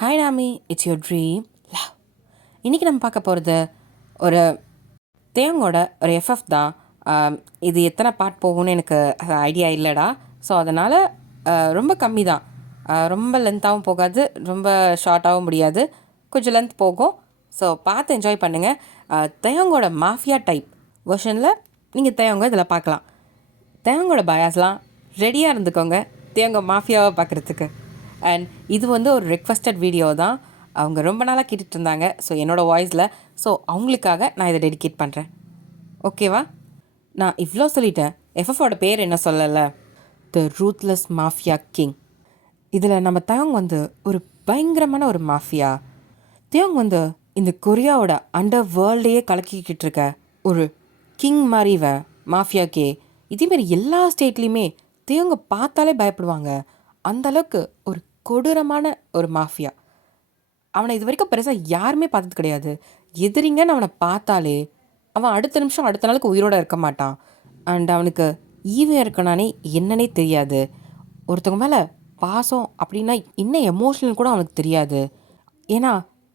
Hi நாமி, it's your dream love. இன்றைக்கி நம்ம பார்க்க போகிறது ஒரு தேங்கோட ஒரு எஃப்எஃப் தான். இது எத்தனை பார்ட் போகும்னு எனக்கு ஐடியா இல்லைடா. ஸோ அதனால் ரொம்ப கம்மி தான். ரொம்ப லென்த்தாகவும் போகாது, ரொம்ப ஷார்ட்டாகவும் முடியாது, கொஞ்சம் லென்த் போகும். ஸோ பார்த்து என்ஜாய் பண்ணுங்கள். தேங்கோட மாஃபியா டைப் வெர்ஷனில் நீங்கள் தேங்க இதில் பார்க்கலாம். தேங்கோட பயாஸ்லாம் ரெடியாக இருந்துக்கோங்க தேங்க மாஃபியாவை பார்க்குறதுக்கு. அண்ட் இது வந்து ஒரு ரெக்வஸ்டட் வீடியோ தான். அவங்க ரொம்ப நாளாக கேட்டுட்டு இருந்தாங்க. ஸோ என்னோடய வாய்ஸில், ஸோ அவங்களுக்காக நான் இதை டெடிகேட் பண்ணுறேன். ஓகேவா? நான் இவ்வளோ சொல்லிட்டேன். எஃப்எஃபோட பேர் என்ன சொல்லலை, த ரூத்லெஸ் மாஃபியா கிங். இதில் நம்ம தயங் வந்து ஒரு பயங்கரமான ஒரு மாஃபியா. தியோங் வந்து இந்த கொரியாவோட அண்டர் வேர்ல்டையே கலக்கிக்கிட்டு இருக்க ஒரு கிங் மாதிரி இவன் மாஃபியாக்கே. இதேமாரி எல்லா ஸ்டேட்லேயுமே தியோங்க பார்த்தாலே பயப்படுவாங்க. அந்தளவுக்கு ஒரு கொடூரமான ஒரு மாஃபியா. அவனை இது வரைக்கும் பெருசாக யாருமே பார்த்தது கிடையாது. எதிரிங்கன்னு அவனை பார்த்தாலே அவன் அடுத்த நிமிஷம் அடுத்த நாளுக்கு உயிரோடு இருக்க மாட்டான். அண்ட் அவனுக்கு ஈவன் இருக்கணானே என்னன்னே தெரியாது. ஒருத்தவங்க மேலே பாசம் அப்படின்னா இன்னும் எமோஷனல் கூட அவனுக்கு தெரியாது. ஏன்னா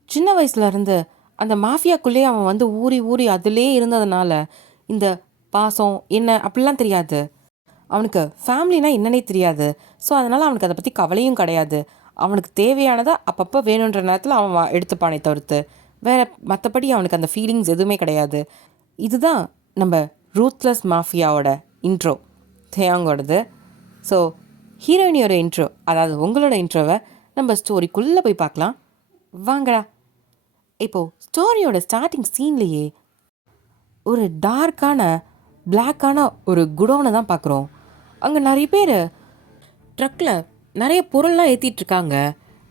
சின்ன வயசுலேருந்து அந்த மாஃபியாக்குள்ளேயே அவன் வந்து ஊறி ஊறி அதிலே இருந்ததுனால இந்த பாசம் என்ன அப்படிலாம் தெரியாது. அவனுக்கு ஃபேமிலினா என்னன்னே தெரியாது. ஸோ அதனால் அவனுக்கு அதை பற்றி கவலையும் கிடையாது. அவனுக்கு தேவையானதை அப்பப்போ வேணுன்ற நேரத்தில் அவன் எடுத்துப்பானே தவிர்த்து வேறு மற்றபடி அவனுக்கு அந்த ஃபீலிங்ஸ் எதுவுமே கிடையாது. இதுதான் நம்ம ரூத்லெஸ் மாஃபியாவோட இன்ட்ரோ, தேயாங்கோடது. ஸோ ஹீரோயினியோட இன்ட்ரோ, அதாவது உங்களோட இன்ட்ரோவை நம்ம ஸ்டோரிக்குள்ளே போய் பார்க்கலாம் வாங்கடா. இப்போது ஸ்டோரியோட ஸ்டார்டிங் சீன்லேயே ஒரு டார்க்கான பிளாக்கான ஒரு குடோனை தான் பார்க்குறோம். அங்கே நிறைய பேர் ட்ரக்கில் நிறைய பொருள்லாம் ஏற்றிட்டுருக்காங்க.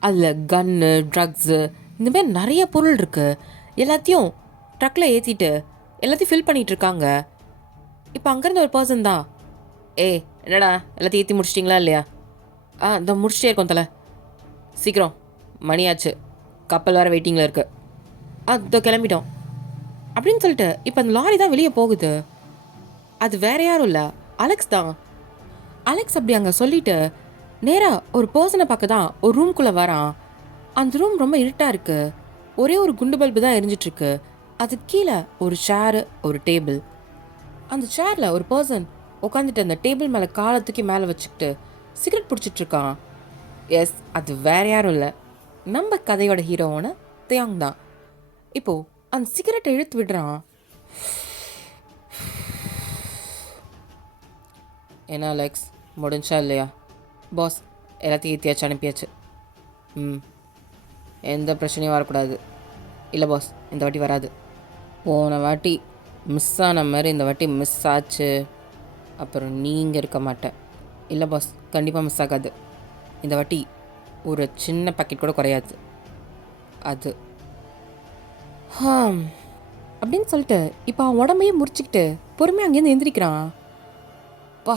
அதில் கன்னு, ட்ரக்ஸு, இந்தமாரி நிறைய பொருள் இருக்குது. எல்லாத்தையும் ட்ரக்கில் ஏற்றிட்டு எல்லாத்தையும் ஃபில் பண்ணிகிட்ருக்காங்க. இப்போ அங்கேருந்து ஒரு பர்சன் தான், என்னடா எல்லாத்தையும் ஏற்றி முடிச்சிட்டிங்களா இல்லையா? இந்த முடிச்சிட்டே இருக்கோம் தலை, சீக்கிரம் மணியாச்சு, கப்பல் வேறு வெயிட்டிங்கில் இருக்குது, இதோ கிளம்பிட்டோம் அப்படின்னு சொல்லிட்டு இப்போ அந்த லாரி தான் வெளியே போகுது. அது வேற யாரும் இல்லை, அலெக்ஸ் தான். அலெக்ஸ் அப்படி அங்கே சொல்லிட்டு நேராக ஒரு பர்சனை பார்க்க தான் ஒரு ரூம்குள்ளே வரான். அந்த ரூம் ரொம்ப இருட்டாக இருக்குது. ஒரே ஒரு குண்டு பல்பு தான் எரிஞ்சிட்ருக்கு. அது கீழே ஒரு சேரு, ஒரு டேபிள். அந்த சேரில் ஒரு பர்சன் உட்காந்துட்டு அந்த டேபிள் மேலே காலை தூக்கி மேலே வச்சுக்கிட்டு சிகரெட் பிடிச்சிட்ருக்கான். எஸ், அது வேற யாரும் இல்லை, நம்ம கதையோட ஹீரோவான தியாங் தான். இப்போது அந்த சிகரெட்டை இழுத்து விடுறான். என்ன அலெக்ஸ், முடிஞ்சா இல்லையா? பாஸ் எல்லாத்தையும் ஏற்றியாச்சு, அனுப்பியாச்சு. எந்த பிரச்சனையும் வரக்கூடாது. இல்லை பாஸ், இந்த வாட்டி வராது. போன வாட்டி மிஸ் ஆன மாதிரி இந்த வாட்டி மிஸ் ஆச்சு, அப்புறம் நீங்கள் இருக்க மாட்டேன். இல்லை பாஸ், கண்டிப்பாக மிஸ் ஆகாது. இந்த வாட்டி ஒரு சின்ன பாக்கெட் கூட குறையாது. அது அப்படின்னு சொல்லிட்டு இப்போ அவன் உடம்பையே முறிச்சிக்கிட்டு பொறுமையாக அங்கேருந்து எந்திரிக்கிறான். பா,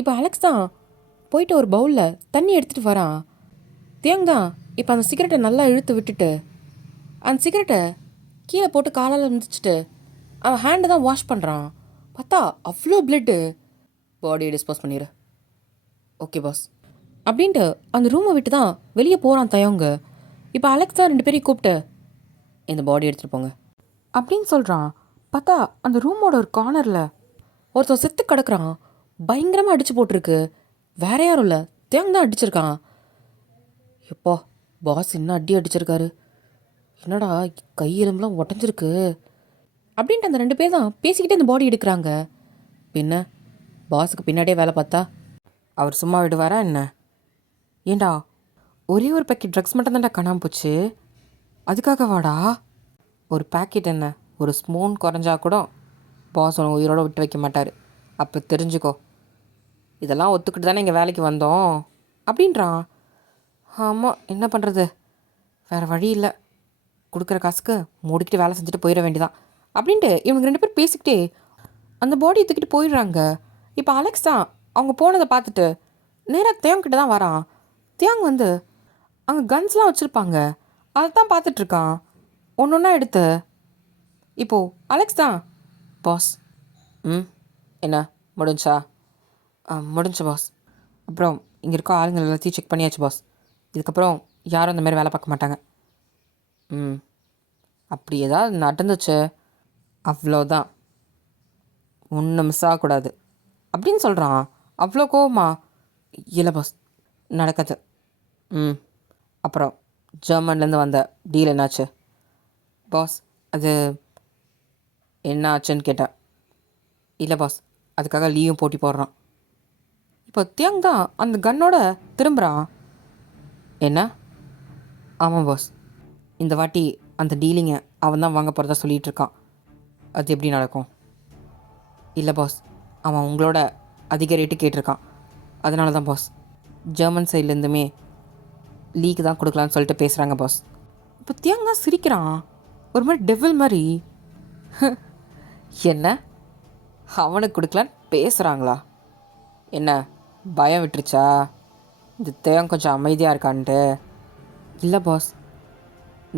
இப்போ அலெக்ஸ் தான் போயிட்டு ஒரு பவுலில் தண்ணி எடுத்துகிட்டு வரான். தேங் தான் இப்போ அந்த சிகரெட்டை நல்லா இழுத்து விட்டுட்டு அந்த சிகரெட்டை கீழே போட்டு காலால் மிதிச்சுட்டு அவன் ஹேண்டை தான் வாஷ் பண்ணுறான். பார்த்தா அவ்வளோ பிளட்டு. பாடியை டிஸ்போஸ் பண்ணிடு. ஓகே பாஸ் அப்படின்ட்டு அந்த ரூமை விட்டு தான் வெளியே போகிறான் தயங்க. இப்போ அலெக்ஸ் தான் 2 பேரையும் கூப்பிட்டு இந்த பாடி எடுத்துகிட்டு போங்க அப்படின்னு சொல்கிறான். பார்த்தா அந்த ரூமோட ஒரு கார்னரில் ஒருத்தன் செத்து கிடக்குறான். பயங்கரமாக அடித்து போட்டிருக்கு. வேற யாரும் இல்லை, தேங்க தான் அடிச்சிருக்கான். எப்போ பாஸ் என்ன அடி அடிச்சிருக்காரு, என்னடா கையெலும்புலாம் உடஞ்சிருக்கு அப்படின்ட்டு அந்த 2 பேர் தான் பேசிக்கிட்டே அந்த பாடி எடுக்கிறாங்க. பின்ன பாஸுக்கு பின்னாடியே வேலை பார்த்தா அவர் சும்மா விடுவாரா என்ன? ஏண்டா ஒரே ஒரு பேக்கெட் ட்ரக்ஸ் மட்டும் தான்டா காணாமல் போச்சு, அதுக்காக வாடா? ஒரு பேக்கெட் என்ன, ஒரு ஸ்பூன் குறைஞ்சா கூட பாஸ் உனக்கு உயிரோடு விட்டு வைக்க மாட்டார். அப்போ தெரிஞ்சுக்கோ, இதெல்லாம் ஒத்துக்கிட்டு தானே இங்கே வேலைக்கு வந்தோம் அப்படின்றான். ஆமாம், என்ன பண்ணுறது, வேறு வழி இல்லை, கொடுக்குற காசுக்கு மூடிக்கிட்டு வேலை செஞ்சுட்டு போயிட வேண்டியதான் அப்படின்ட்டு இவங்க 2 பேர் பேசிக்கிட்டே அந்த பாடியை தூக்கிட்டு போயிடுறாங்க. இப்போ அலெக்ஸ் தான் அவங்க போனதை பார்த்துட்டு நேராக தேவங்கிட்ட தான் வரான். தேவங்க வந்து அங்கே கன்ஸ்லாம் வச்சுருப்பாங்க, அதை தான் பார்த்துட்ருக்கான். ஒன்று ஒன்றா எடுத்து இப்போது அலெக்ஸ் தான், பாஸ் என்ன முடிஞ்சா? முடிஞ்சு பாஸ். அப்புறம் இங்கே இருக்க ஆளுங்கள் எல்லாத்தையும் செக் பண்ணியாச்சு பாஸ். இதுக்கப்புறம் யாரும் இந்த மாதிரி வேலை பார்க்க மாட்டாங்க. ம், அப்படி ஏதாவது நடந்துச்சு அவ்வளோதான், ஒன்றும் மிஸ் ஆகக்கூடாது அப்படின்னு சொல்கிறான். அவ்வளோ கோவமா? இல்லை பாஸ், நடக்குது. ம், அப்புறம் ஜெர்மன்லேருந்து வந்த டீல் என்னாச்சு பாஸ்? அது என்ன ஆச்சுன்னு கேட்டேன். இல்லை பாஸ், அதுக்காக லீவும் போட்டி போடுறான். இப்போ தியாங் தான் அந்த கன்னோட திரும்புகிறான். என்ன? ஆமாம் பாஸ், இந்த வாட்டி அந்த டீலிங்கை அவன் தான் வாங்க போகிறதா சொல்லிகிட்டு இருக்கான். அது எப்படி நடக்கும்? இல்லை பாஸ், அவன் உங்களோட அதிக ரேட்டு கேட்டிருக்கான். அதனால தான் பாஸ், ஜெர்மன் சைட்லேருந்துமே லீக்கு தான் கொடுக்கலான்னு சொல்லிட்டு பேசுகிறாங்க பாஸ். இப்போ தியாங் தான் சிரிக்கிறான், ஒரு மாதிரி டெவில் மாதிரி. என்ன, அவனுக்கு கொடுக்கலான்னு பேசுகிறாங்களா? என்ன பயம் விட்டுருச்சா இந்த தேவன் கொஞ்சம் அமைதியாக இருக்கான்ட்டு? இல்லை பாஸ்,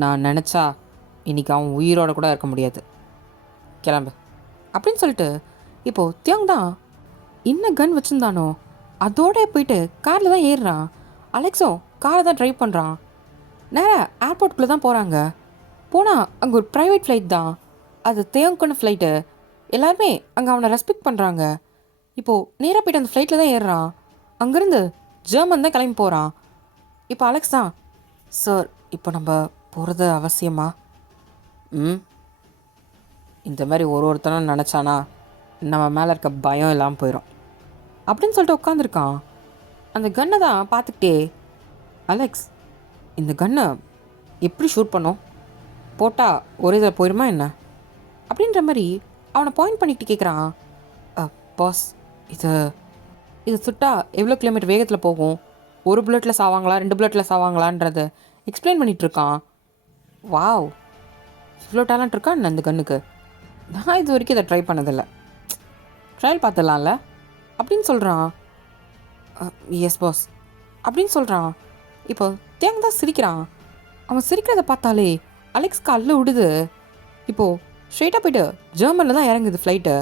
நான் நினச்சா இன்றைக்கி அவன் உயிரோட கூட இருக்க முடியாது. கிளம்பு அப்படின்னு சொல்லிட்டு இப்போது தியாங் தான் இன்னும் கன் வச்சுருந்தானோ அதோட போயிட்டு காரில் தான் ஏறுறான். அலெக்ஸும் காரை தான் ட்ரைவ் பண்ணுறான். நேராக ஏர்போர்ட்டுக்குள்ளே தான் போகிறாங்க. போனால் அங்கே ஒரு ப்ரைவேட் ஃப்ளைட் தான், அது தேவங்கான ஃப்ளைட்டு. எல்லாருமே அங்கே அவனை ரெஸ்பெக்ட் பண்ணுறாங்க. இப்போது நேராக போய்ட்டு அந்த ஃப்ளைட்டில் தான் ஏறுறான். அங்கேருந்து ஜெர்மன் தான் கிளம்பி போகிறான். இப்போ அலெக்ஸ் தான், சார் இப்போ நம்ம போகிறது அவசியமா? இந்த மாதிரி ஒருத்தனும் நினச்சானா நம்ம மேலே இருக்க பயம் இல்லாமல் போயிடும் அப்படின்னு சொல்லிட்டு உட்காந்துருக்கான். அந்த கன்னை தான் பார்த்துக்கிட்டே, அலெக்ஸ் இந்த கன்னை எப்படி ஷூட் பண்ணோம்? போட்டால் ஒரே இதில் போயிடுமா என்ன அப்படின்ற மாதிரி அவனை பாயிண்ட் பண்ணிக்கிட்டு கேட்குறான். பாஸ், இது சுட்டா எவ்வளோ கிலோமீட்டர் வேகத்தில் போகும்? ஒரு புல்லட்டில் சாவாங்களா 2 புல்லட்டில் சாவாங்களான்றத எக்ஸ்பிளைன் பண்ணிகிட்ருக்கான். வாவ், இவ்வளோ டேலண்ட் இருக்கா என்ன அந்த கன்னுக்கு? நான் இது வரைக்கும் இதை ட்ரை பண்ணதில்லை, ட்ரையல் பார்த்துடலாம்ல அப்படின்னு சொல்கிறான். எஸ் பாஸ் அப்படின்னு சொல்கிறான். இப்போ தேங் தான் சிரிக்கிறான். அவன் சிரிக்கிறத பார்த்தாலே அலெக்ஸ்க்கு அல்ல விடுது. இப்போது ஸ்ட்ரெயிட்டாக போய்ட்டு ஜெர்மனில் தான் இறங்குது ஃப்ளைட்டு.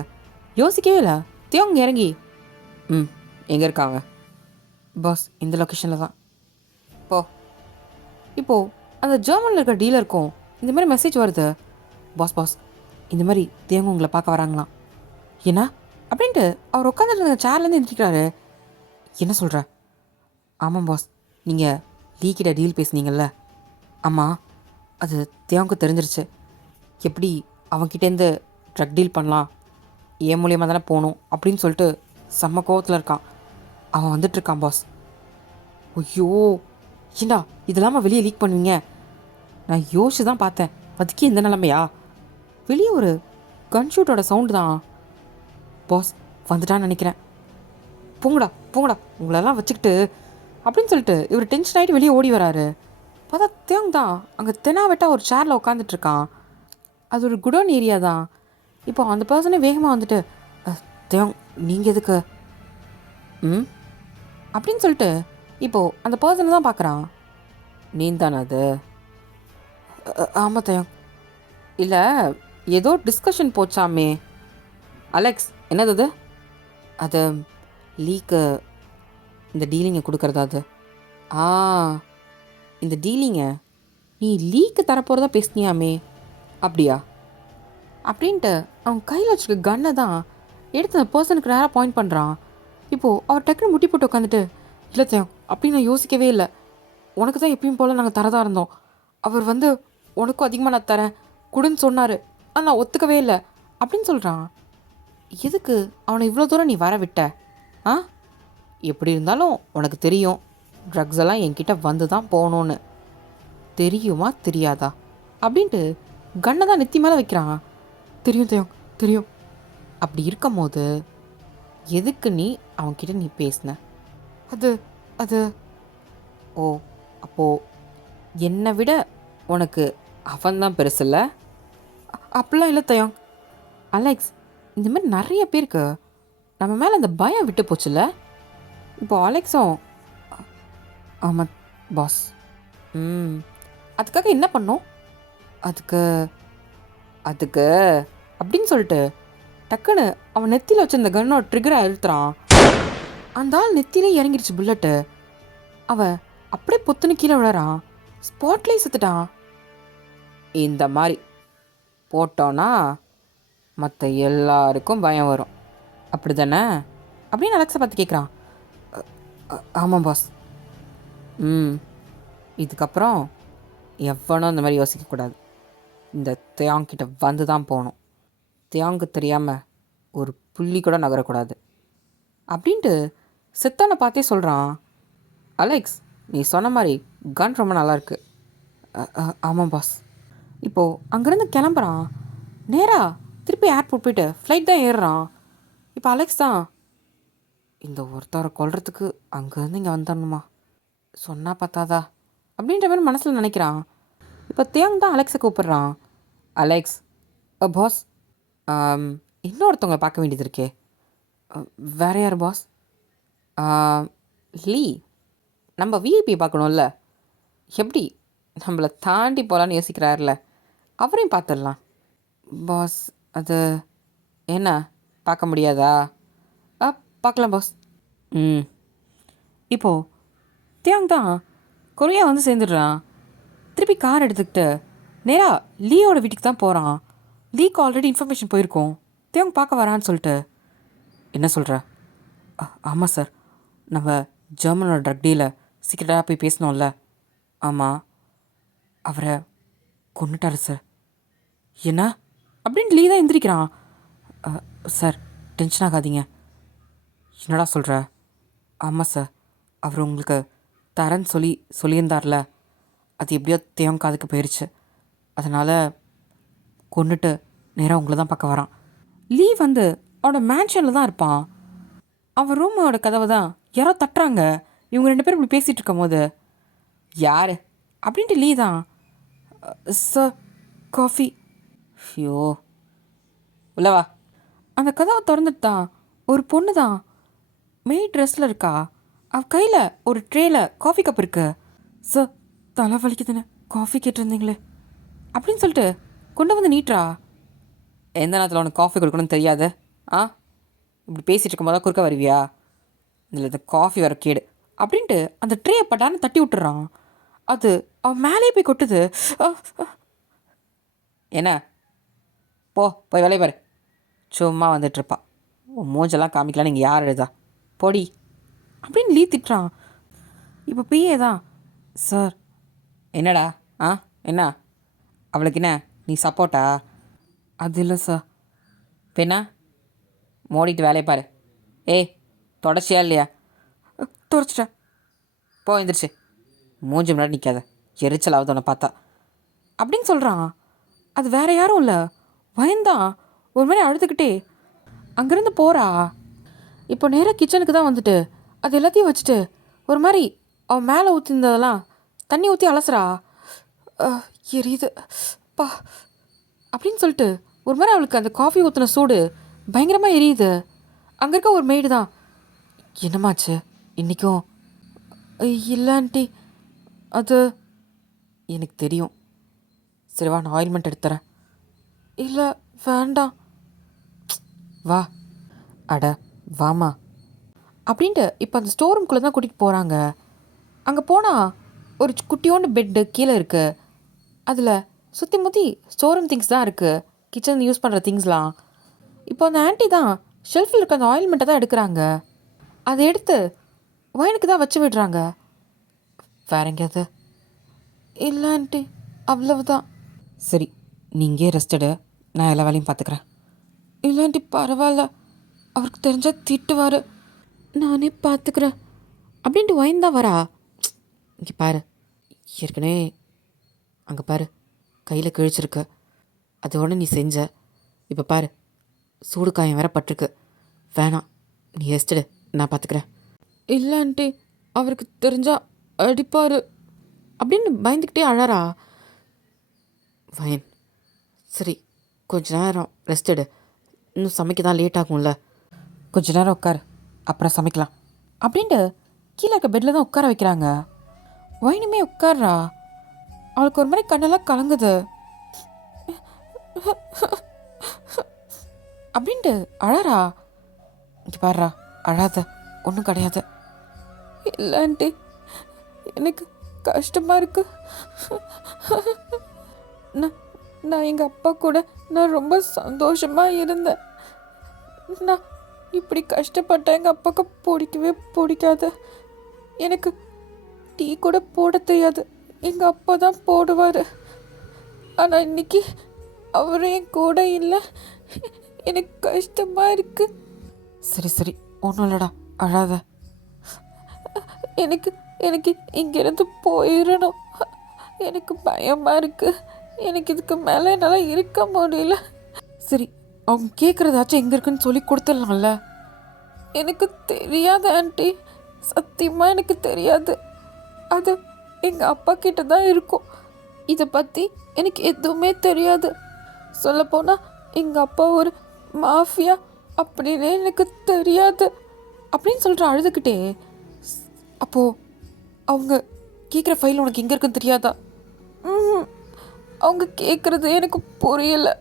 யோசிக்கவே இல்லை. தேவங்க இறங்கி எங்கே இருக்காங்க? பாஸ் இந்த லொக்கேஷனில் தான். இப்போது அந்த ஜெர்மனில் இருக்கிற டீலருக்கும் இந்த மாதிரி மெசேஜ் வருது. பாஸ் பாஸ், இந்த மாதிரி தேவங்க உங்களை பார்க்க வராங்களாம். என்ன அப்படின்ட்டு அவர் உட்காந்துட்டு சேர்லேருந்து எழுந்திரிக்கிறாரு. என்ன சொல்கிற? ஆமாம் பாஸ், நீங்கள் லீக்கிட்ட டீல் பேசுனீங்கல்ல? ஆமாம், அது தேவங்க தெரிஞ்சிருச்சு. எப்படி அவன்கிட்டேருந்து ட்ரக் டீல் பண்ணலாம், ஏன் மூலியமாக தானே போகணும் அப்படின்னு சொல்லிட்டு செம்ம கோவத்தில் இருக்கான். அவன் வந்துட்டுருக்கான் பாஸ். ஐயோ, ஏண்டா இதெல்லாமல் வெளியே லீக் பண்ணுவீங்க? நான் யோசிச்சு தான் பார்த்தேன், அதுக்கே இந்த நிலமையா? வெளியே ஒரு கன்ஷூட்டோட சவுண்டு தான். பாஸ் வந்துட்டான்னு நினைக்கிறேன், போங்கடா போங்கடா உங்களெல்லாம் வச்சுக்கிட்டு அப்படின்னு சொல்லிட்டு இவர் டென்ஷன் ஆகிட்டு வெளியே ஓடி வராரு. பார்த்தா தேங் தான் அங்கே தெனாவெட்டா ஒரு சேரில் உட்காந்துட்ருக்கான். அது ஒரு குடோன் ஏரியா தான். இப்போ அந்த பர்சனே வேகமாக வந்துட்டு, தேங் நீங்கள் எதுக்கு அப்படின்னு சொல்லிட்டு இப்போது அந்த பர்சனை தான் பார்க்குறான். நீ தானே அது? ஆமாம் தேங். இல்லை, ஏதோ டிஸ்கஷன் போச்சாமே. அலெக்ஸ் என்னது அது? அது லீக்கு இந்த டீலிங்கை கொடுக்குறதா? அது இந்த டீலிங்கை நீ லீக்கு தரப்போகிறதா பேசினியாமே, அப்படியா? அப்படின்ட்டு அவன் கையில் வச்சுருக்க கன்னை தான் எடுத்து அந்த பர்சனுக்கு நேராக பாயிண்ட் பண்ணுறான். இப்போது அவர் டக்குன்னு முட்டி போட்டு உட்காந்துட்டு, இல்லை தேவ் அப்படின்னு நான் யோசிக்கவே இல்லை, உனக்கு தான் எப்பயும் போல் நாங்கள் தரதாக இருந்தோம். அவர் வந்து உனக்கும் அதிகமாக நான் தரேன் கொடுன்னு சொன்னார், ஆனால் நான் ஒத்துக்கவே இல்லை அப்படின்னு சொல்கிறான். எதுக்கு அவனை இவ்வளோ தூரம் நீ வர விட்ட? எப்படி இருந்தாலும் உனக்கு தெரியும் ட்ரக்ஸ் எல்லாம் என்கிட்ட வந்து தான் போகணுன்னு. தெரியுமா தெரியாதா அப்படின்ட்டு கண்ணை தான் நெத்தி மேலே வைக்கிறான். தெரியும் தெரியும் தெரியும். அப்படி இருக்கும் போது எதுக்கு நீ அவன்கிட்ட நீ பேசின? அது அது ஓ, அப்போது என்னை விட உனக்கு அவன்தான் பெருசு இல்லை? அப்படிலாம் இல்லை தயம். அலெக்ஸ், இந்த மாதிரி நிறைய பேருக்கு நம்ம மேலே அந்த பயம் விட்டு போச்சுல்ல. இப்போ அலெக்ஸும் ஆமாம் பாஸ். அதுக்காக என்ன பண்ணோம்? அதுக்கு அதுக்கு அப்படின்னு சொல்லிட்டு டக்குன்னு அவன் நெத்தியில் வச்சு இந்த கன்னோட ட்ரிகரை அழுத்துறான். அந்த ஆள் நெத்தியிலே இறங்கிடுச்சு புல்லட்டு. அவன் அப்படியே பொத்துன்னு கீழே விழறான். ஸ்பாட்லேயே செத்துட்டான். இந்த மாதிரி போட்டோன்னா மற்ற எல்லாருக்கும் பயம் வரும், அப்படி தானே அப்படின்னு அலெக்ஸை பார்த்து கேட்குறான். ஆமாம் பாஸ். இதுக்கப்புறம் எவனும் இந்த மாதிரி யோசிக்கக்கூடாது. இந்த தியாங்கிட்ட வந்து தான் போகணும். தியாங்கு தெரியாமல் ஒரு புள்ளி கூட நகரக்கூடாது அப்படின்ட்டு செத்தானை பார்த்தே சொல்கிறான். அலெக்ஸ், நீ சொன்ன மாதிரி கன் ரொம்ப நல்லாயிருக்கு. ஆமாம் பாஸ். இப்போது அங்கேருந்து கிளம்புறான். நேராக திருப்பி ஏர்போர்ட் போய்ட்டு ஃப்ளைட் தான் ஏறுறான். இப்போ அலெக்ஸ் தான், இந்த ஒருத்தரை கொல்றதுக்கு அங்கேருந்து இங்கே வந்துடணுமா, சொன்னால் பார்த்தாதா அப்படின்ற மாதிரி மனசில் நினைக்கிறான். இப்போ தியாங் தான் அலெக்ஸை கூப்பிட்றான். அலெக்ஸ், பாஸ், இன்னொருத்தவங்களை பார்க்க வேண்டியது இருக்கே. வேற யார் பாஸ்? லீ, நம்ம விஐபி பார்க்கணும்ல, எப்படி நம்மளை தாண்டி போகலான்னு யோசிக்கிறாருல, அவரையும் பார்த்துடலாம். பாஸ், அது என்ன பார்க்க முடியாதா? பார்க்கலாம் பாஸ். இப்போது தியாங் தான் கொரியா வந்து சேர்ந்துடுறான். திருப்பி கார் எடுத்துக்கிட்டு நேராக லீயோட வீட்டுக்கு தான் போகிறான். லீக்கு ஆல்ரெடி இன்ஃபர்மேஷன் போயிருக்கோம், தியாங் பார்க்க வரான்னு சொல்லிட்டு. என்ன சொல்கிற? ஆமாம் சார், நம்ம ஜெர்மனோட ட்ரக் டீலை சீக்கிரட்டாக போய் பேசணும்ல. ஆமாம், அவரை கொண்டுட்டாரு சார். என்ன அப்படின்னு லீ தான் எந்திரிக்கிறான். சார், டென்ஷன் ஆகாதீங்க. என்னடா சொல்கிற? ஆமாம் சார், அவர் உங்களுக்கு தரேன்னு சொல்லியிருந்தார்ல, அது எப்படியோ தேவம் காதுக்கு போயிடுச்சு. அதனால் கொண்டுட்டு நேராக உங்களை தான் பார்க்க வரான். லீ வந்து அவனோட மேன்ஷனில் தான் இருப்பான். அவன் ரூமோட கதவை தான் யாரோ தட்டுறாங்க. இவங்க 2 பேரும் இப்படி பேசிகிட்டு இருக்கும் போது, யார் அப்படின்ட்டு லீ தான், சார் காஃபி. ஐயோ, உள்ளவா. அந்த கதவை திறந்துட்டு தான் ஒரு பொண்ணு தான் மெய் ட்ரெஸ்ஸில் இருக்கா. அவள் கையில் ஒரு ட்ரேயில் காஃபி கப் இருக்கு. சார், தலை வலிக்குதுன்னு காஃபி கேட்டிருந்தீங்களே அப்படின்னு சொல்லிட்டு கொண்டு வந்து நீட்டுறா. எந்த நேரத்தில் உனக்கு காஃபி கொடுக்கணும்னு தெரியாது? இப்படி பேசிகிட்டு இருக்கும்போது தான் குறுக்க வருவியா? இதில் இந்த காஃபி வர கேடு அப்படின்ட்டு அந்த ட்ரேயை பட்டான்னு தட்டி விட்டுறான். அது அவன் மேலேயே போய் கொட்டுது. என்ன, போய் வேலையை பாரு. சும்மா வந்துட்டுருப்பா, உன் மூஞ்செல்லாம் காமிக்கலான்னு இங்கே யார் எழுதா, பொடி அப்படின்னு லீ திட்டுறான். இப்போ பிஏ தான், சார். என்னடா? என்ன அவளுக்கு என்ன நீ சப்போர்ட்டா? அது இல்லை சார். பெண்ணா, மோடிட்டு வேலையை பாரு. தொடச்சியா இல்லையா? தொடச்சிட்டேன். எந்திரிச்சு மூஞ்சி முன்னாடி நிற்காத, எரிச்சல் ஆகுது உன்னை பார்த்தா அப்படின்னு சொல்கிறான். அது வேற யாரும் இல்லை, பயந்தான் ஒரு மாதிரி அழுதுகிட்டே அங்கேருந்து போகிறா. இப்போ நேராக கிச்சனுக்கு தான் வந்துட்டு அது எல்லாத்தையும் வச்சுட்டு ஒரு மாதிரி அவன் மேலே ஊற்றிருந்ததெல்லாம் தண்ணி ஊற்றி அலசுறா. எரியுது பா அப்படின்னு சொல்லிட்டு ஒரு மாதிரி அவளுக்கு அந்த காஃபி ஊற்றின சூடு பயங்கரமாக எரியுது. அங்கே இருக்க ஒரு மெய்டு தான், என்னமாச்சு இன்றைக்கும்? இல்லை ஆண்டி, அது எனக்கு தெரியும். சரிவா, நான் ஆயில்மெண்ட் எடுத்துறேன். இல்லை வேண்டாம். வா, அட வாமா அப்படின்ட்டு இப்போ அந்த ஸ்டோர் ரூம்குள்ளே தான் கூட்டிகிட்டு போகிறாங்க. அங்கே போனால் ஒரு குட்டியோண்டு பெட்டு கீழே இருக்குது. அதில் சுற்றி முற்றி ஸ்டோர் ரூம் திங்ஸ் தான் இருக்குது, கிச்சன் யூஸ் பண்ணுற திங்ஸ்லாம். இப்போ அந்த ஆண்டி தான் ஷெல்ஃபில் இருக்க அந்த ஆயில்மெண்ட்டை தான் எடுக்கிறாங்க. அதை எடுத்து ஒயினுக்கு தான் வச்சு விடுறாங்க. வேற எங்கேயாவது? இல்லை ஆண்டி, அவ்வளவுதான். சரி, நீங்கள் ரெஸ்ட் எடு, நான் எல்லா வேலையும் பார்த்துக்கிறேன். இல்லை ஆண்டி பரவாயில்ல, அவருக்கு தெரிஞ்சால் திட்டுவார், நானே பார்த்துக்கிறேன் அப்படின்ட்டு ஒயின் தான் வரா. இங்கே பாரு, ஏற்கனவே அங்கே பாரு கையில் கிழிச்சிருக்கு, அதோடு நீ செஞ்ச. இப்போ பாரு சூடு காயம் வேற பட்டிருக்கு, வேணாம், நீ ரெஸ்டடு, நான் பார்த்துக்கிறேன். இல்லை ஆண்டி, அவருக்கு தெரிஞ்சா அடிப்பார் அப்படின்னு பயந்துக்கிட்டே அழறா. ஃபைன், சரி, கொஞ்ச நேரம் ரெஸ்ட் எடு, இன்னும் சமைக்க தான் லேட் ஆகும்ல, கொஞ்ச நேரம் உட்காரு, அப்புறம் சமைக்கலாம் அப்படின்ட்டு கீழே இருக்க பெட்டில் தான் உட்கார வைக்கிறாங்க. ஒயினுமே உட்கார்றா. அவளுக்கு ஒரு மாதிரி கண்ணெல்லாம் கலங்குது. அப்படின்ட்டு அழறா. இங்கே பாடுறா, அழாத, ஒன்றும் கிடையாது. இல்லை ஆண்டி, எனக்கு கஷ்டமாக இருக்கு. நான் நான் எங்கள் அப்பா கூட நான் ரொம்ப சந்தோஷமாக இருந்தேன். நான் இப்படி கஷ்டப்பட்டேன் எங்கள் அப்பாவுக்கு பிடிக்கவே பிடிக்காது. எனக்கு டீ கூட போட தெரியாது, எங்கள் அப்பா தான் போடுவார். ஆனால் இன்னைக்கு அவரே என் கூட இல்லை. எனக்கு கஷ்டமாக இருக்கு. சரி சரி, ஒன்றும் இல்லைடா, அழாத. எனக்கு எனக்கு இங்கேருந்து போயிடணும். எனக்கு பயமாக இருக்குது. எனக்கு இதுக்கு மேலே என்னால் இருக்க முடியல. சரி, அவங்க கேட்குறதாச்சும் எங்கே இருக்குன்னு சொல்லி கொடுத்துடலாம்ல. எனக்கு தெரியாது ஆண்டி, சத்தியமாக எனக்கு தெரியாது. அது எங்கள் அப்பா கிட்ட தான் இருக்கும். இதை பற்றி எனக்கு எதுவுமே தெரியாது. சொல்லப்போனால் எங்கள் அப்பா ஒரு மாஃபியா அப்படின்னு எனக்கு தெரியாது அப்படின்னு சொல்கிற அழுதுகிட்டே. அப்போது அவங்க கேட்குற ஃபைல் உனக்கு எங்கே இருக்குன்னு தெரியாதா? அவங்க கேட்குறது எனக்கு புரியலை.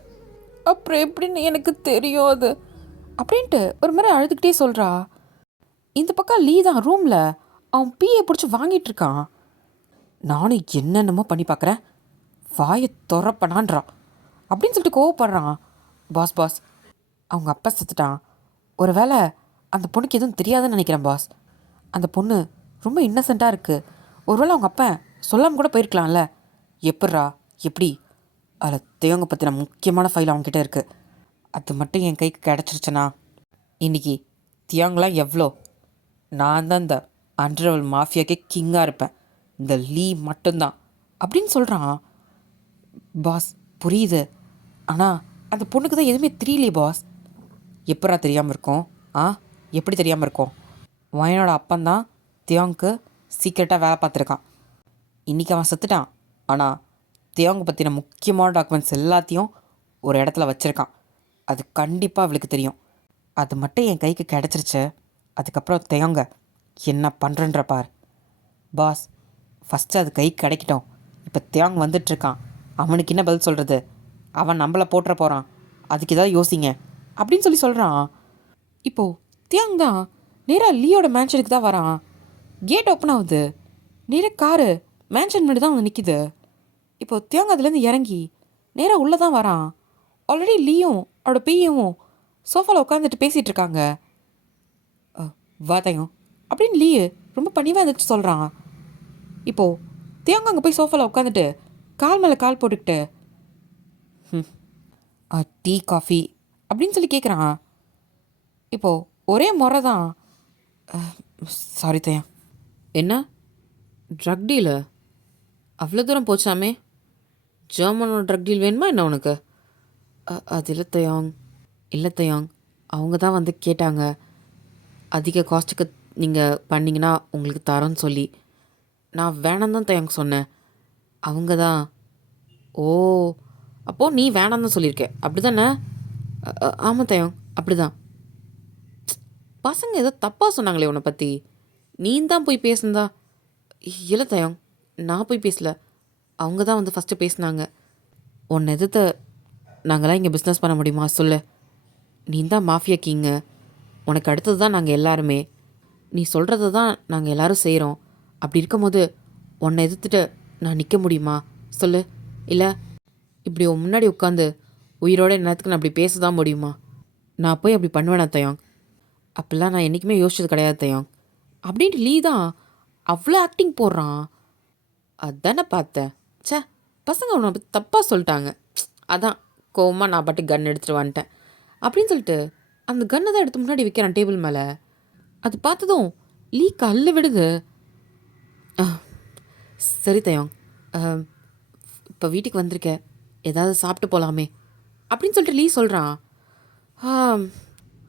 அப்புறம் எப்படின்னு எனக்கு தெரியும் அது அப்படின்ட்டு ஒரு மாதிரி அழுதுகிட்டே சொல்கிறா. இந்த பக்கம் லீ தான் ரூமில் அவன் பிஏ பிடிச்சி வாங்கிட்டு இருக்கான். நானும் என்னென்னமோ பண்ணி பார்க்குறேன், வாயை துறப்பனான்றான் அப்படின்னு சொல்லிட்டு கோவப்படுறான். பாஸ் பாஸ், அவங்க அப்பா செத்துட்டான். ஒரு வேளை அந்த பொண்ணுக்கு எதுவும் தெரியாதுன்னு நினைக்கிறேன் பாஸ். அந்த பொண்ணு ரொம்ப இன்னசென்ட்டாக இருக்குது. ஒருவேளை அவங்க அப்பா சொல்லாமல் கூட போயிருக்கலாம்ல. எப்பட்றா எப்படி? அதில் தேவங்க பற்றின முக்கியமான ஃபைல் அவங்ககிட்ட இருக்குது. அது மட்டும் என் கைக்கு கிடச்சிருச்சுன்னா இன்றைக்கி தியாங்கெலாம் எவ்வளோ? நான் தான் இந்த அண்டர்வல் மாஃபியாக்கே கிங்காக இருப்பேன். இந்த லீ மட்டும்தான் அப்படின்னு சொல்கிறான். பாஸ் புரியுது, ஆனால் அந்த பொண்ணுக்கு தான் எதுவுமே தெரியலையே பாஸ். எப்படா தெரியாமல் இருக்கும்? எப்படி தெரியாமல் இருக்கும்? வயனோட அப்பந்தான் தியாங்க்கு சீக்கிரட்டாக வேலை பார்த்துருக்கான். இன்றைக்கி அவன் செத்துட்டான், ஆனால் தியாங்க பற்றின முக்கியமான டாக்குமெண்ட்ஸ் எல்லாத்தையும் ஒரு இடத்துல வச்சுருக்கான். அது கண்டிப்பாக அவளுக்கு தெரியும். அது மட்டும் என் கைக்கு கிடச்சிருச்சு. அதுக்கப்புறம் தியாங்க என்ன பண்ணுறன்ற பார் பாஸ். ஃபஸ்ட்டு அது கைக்கு கிடைக்கட்டும். இப்போ தியாங் வந்துட்டுருக்கான், அவனுக்கு என்ன பதில் சொல்கிறது? அவன் நம்மளை போட்டுற போகிறான், அதுக்கு ஏதாவது யோசிங்க அப்படின்னு சொல்கிறான். இப்போது தியாங் தான் நேராக லீயோட மேன்ஷனுக்கு தான் வரான். கேட் ஓப்பன் ஆகுது. நேராக காரு மேன்ஷன் முன்னாடி தான் வந்து நிற்கிது. இப்போது தியாங் அதுலேருந்து இறங்கி நேராக உள்ளே தான் வரான். ஆல்ரெடி லீயும் அவளோட பிஏவும் சோஃபாவில் உட்காந்துட்டு பேசிகிட்டு இருக்காங்க. வாதையும் அப்படின்னு லீ ரொம்ப பணிவாக இருந்துச்சு சொல்கிறான். இப்போது தியாங் அங்கே போய் சோஃபாவில் உட்காந்துட்டு கால் மேலே கால் போட்டுக்கிட்டு டீ காஃபி அப்படின்னு சொல்லி கேட்குறான். இப்போது ஒரே முறை தான். சாரி தயா. என்ன ட்ரக் டீலு? அவ்வளோ தூரம் போச்சாமே. ஜெர்மனோட ட்ரக் டீல் வேணுமா என்ன உனக்கு? அது இல்லை தயாங், இல்லை தயாங், அவங்க தான் வந்து கேட்டாங்க. அதிக காஸ்ட்டுக்கு நீங்கள் பண்ணிங்கன்னா உங்களுக்கு தரோன்னு சொல்லி. நான் வேணாம் தான் தயாங் சொன்னேன். அவங்க தான். ஓ, அப்போது நீ வேணாம் தான் சொல்லியிருக்க அப்படி தானே? ஆமாம் தயாங், அப்படி தான். பசங்க ஏதோ தப்பாக சொன்னாங்களே உன்னை பற்றி, நீ தான் போய் பேசுனதா? இல்லை தயாங், நான் போய் பேசல, அவங்க தான் வந்து ஃபஸ்ட்டு பேசினாங்க. உன்னை எதிர்த்து நாங்களாம் இங்கே பிஸ்னஸ் பண்ண முடியுமா சொல்லு? நீ தான் மாஃபியா கிங்கு, உனக்கு அடுத்தது தான் நாங்கள் எல்லாருமே. நீ சொல்கிறது தான் நாங்கள் எல்லோரும் செய்கிறோம். அப்படி இருக்கும்போது உன்னை எதிர்த்துட்டு நான் நிற்க முடியுமா சொல்லு? இல்லை இப்படி உன் முன்னாடி உட்காந்து உயிரோட நேரத்துக்கு நான் அப்படி பேச தான் முடியுமா? நான் போய் அப்படி பண்ணுவேனா தயாங்? அப்படிலாம் நான் என்றைக்குமே யோசிச்சது கிடையாது தயாங் அப்படின்ட்டு லீ தான் அவ்வளோ ஆக்டிங் போடுறான். அதானே பார்த்தேன். சே, பசங்க அவனை பற்றி தப்பாக சொல்லிட்டாங்க. அதான் கோவமாக நான் பாட்டு கன் எடுத்துகிட்டு வந்துட்டேன் அப்படின்னு சொல்லிட்டு அந்த கன்னை தான் எடுத்து முன்னாடி வைக்கிறான் டேபிள் மேலே. அது பார்த்ததும் லீ கல்ல விடுது. சரி தயாங், இப்போ வீட்டுக்கு வந்திருக்க, ஏதாவது சாப்பிட்டு போகலாமே அப்படின்னு சொல்லிட்டு லீ சொல்கிறான்.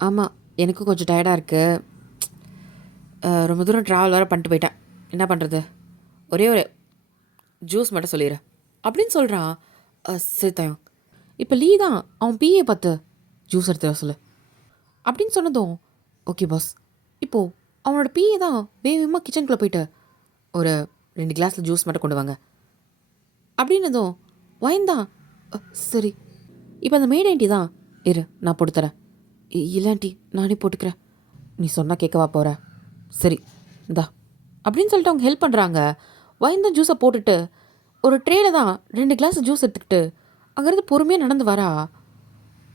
ஆமாம், எனக்கும் கொஞ்சம் டயர்டாக இருக்குது. ரொம்ப தூரம் ட்ராவல் வேறு பண்ணிட்டு போயிட்டேன், என்ன பண்ணுறது? ஒரே ஒரு ஜூஸ் மட்டும் சொல்லிடுறேன் அப்படின்னு சொல்கிறான். சரி தயாங். இப்போ லீ தான் அவன் பிஏ பார்த்து ஜூஸ் எடுத்து வர சொல்லு அப்படின்னு சொன்னதும் ஓகே பாஸ். இப்போது அவனோட பிஏ தான் வேகமாக கிச்சனுக்குள்ளே போயிட்டு ஒரு 2 கிளாஸில் ஜூஸ் மட்டும் கொண்டு வாங்க அப்படின்னதும் வைன் தான். சரி. இப்போ அந்த மெய்ட் ஆண்டி தான், இரு நான் போட்டு தரேன். இல்லாண்டி நானே போட்டுக்கிறேன், நீ சொன்னால் கேட்கவா போகிற? சரி இந்தா அப்படின்னு சொல்லிட்டு அவங்க ஹெல்ப் பண்ணுறாங்க. வயந்தான் ஜூஸை போட்டுட்டு ஒரு ட்ரேல தான் 2 கிளாஸ் ஜூஸ் எடுத்துக்கிட்டு அங்கேருந்து பொறுமையாக நடந்து வரா.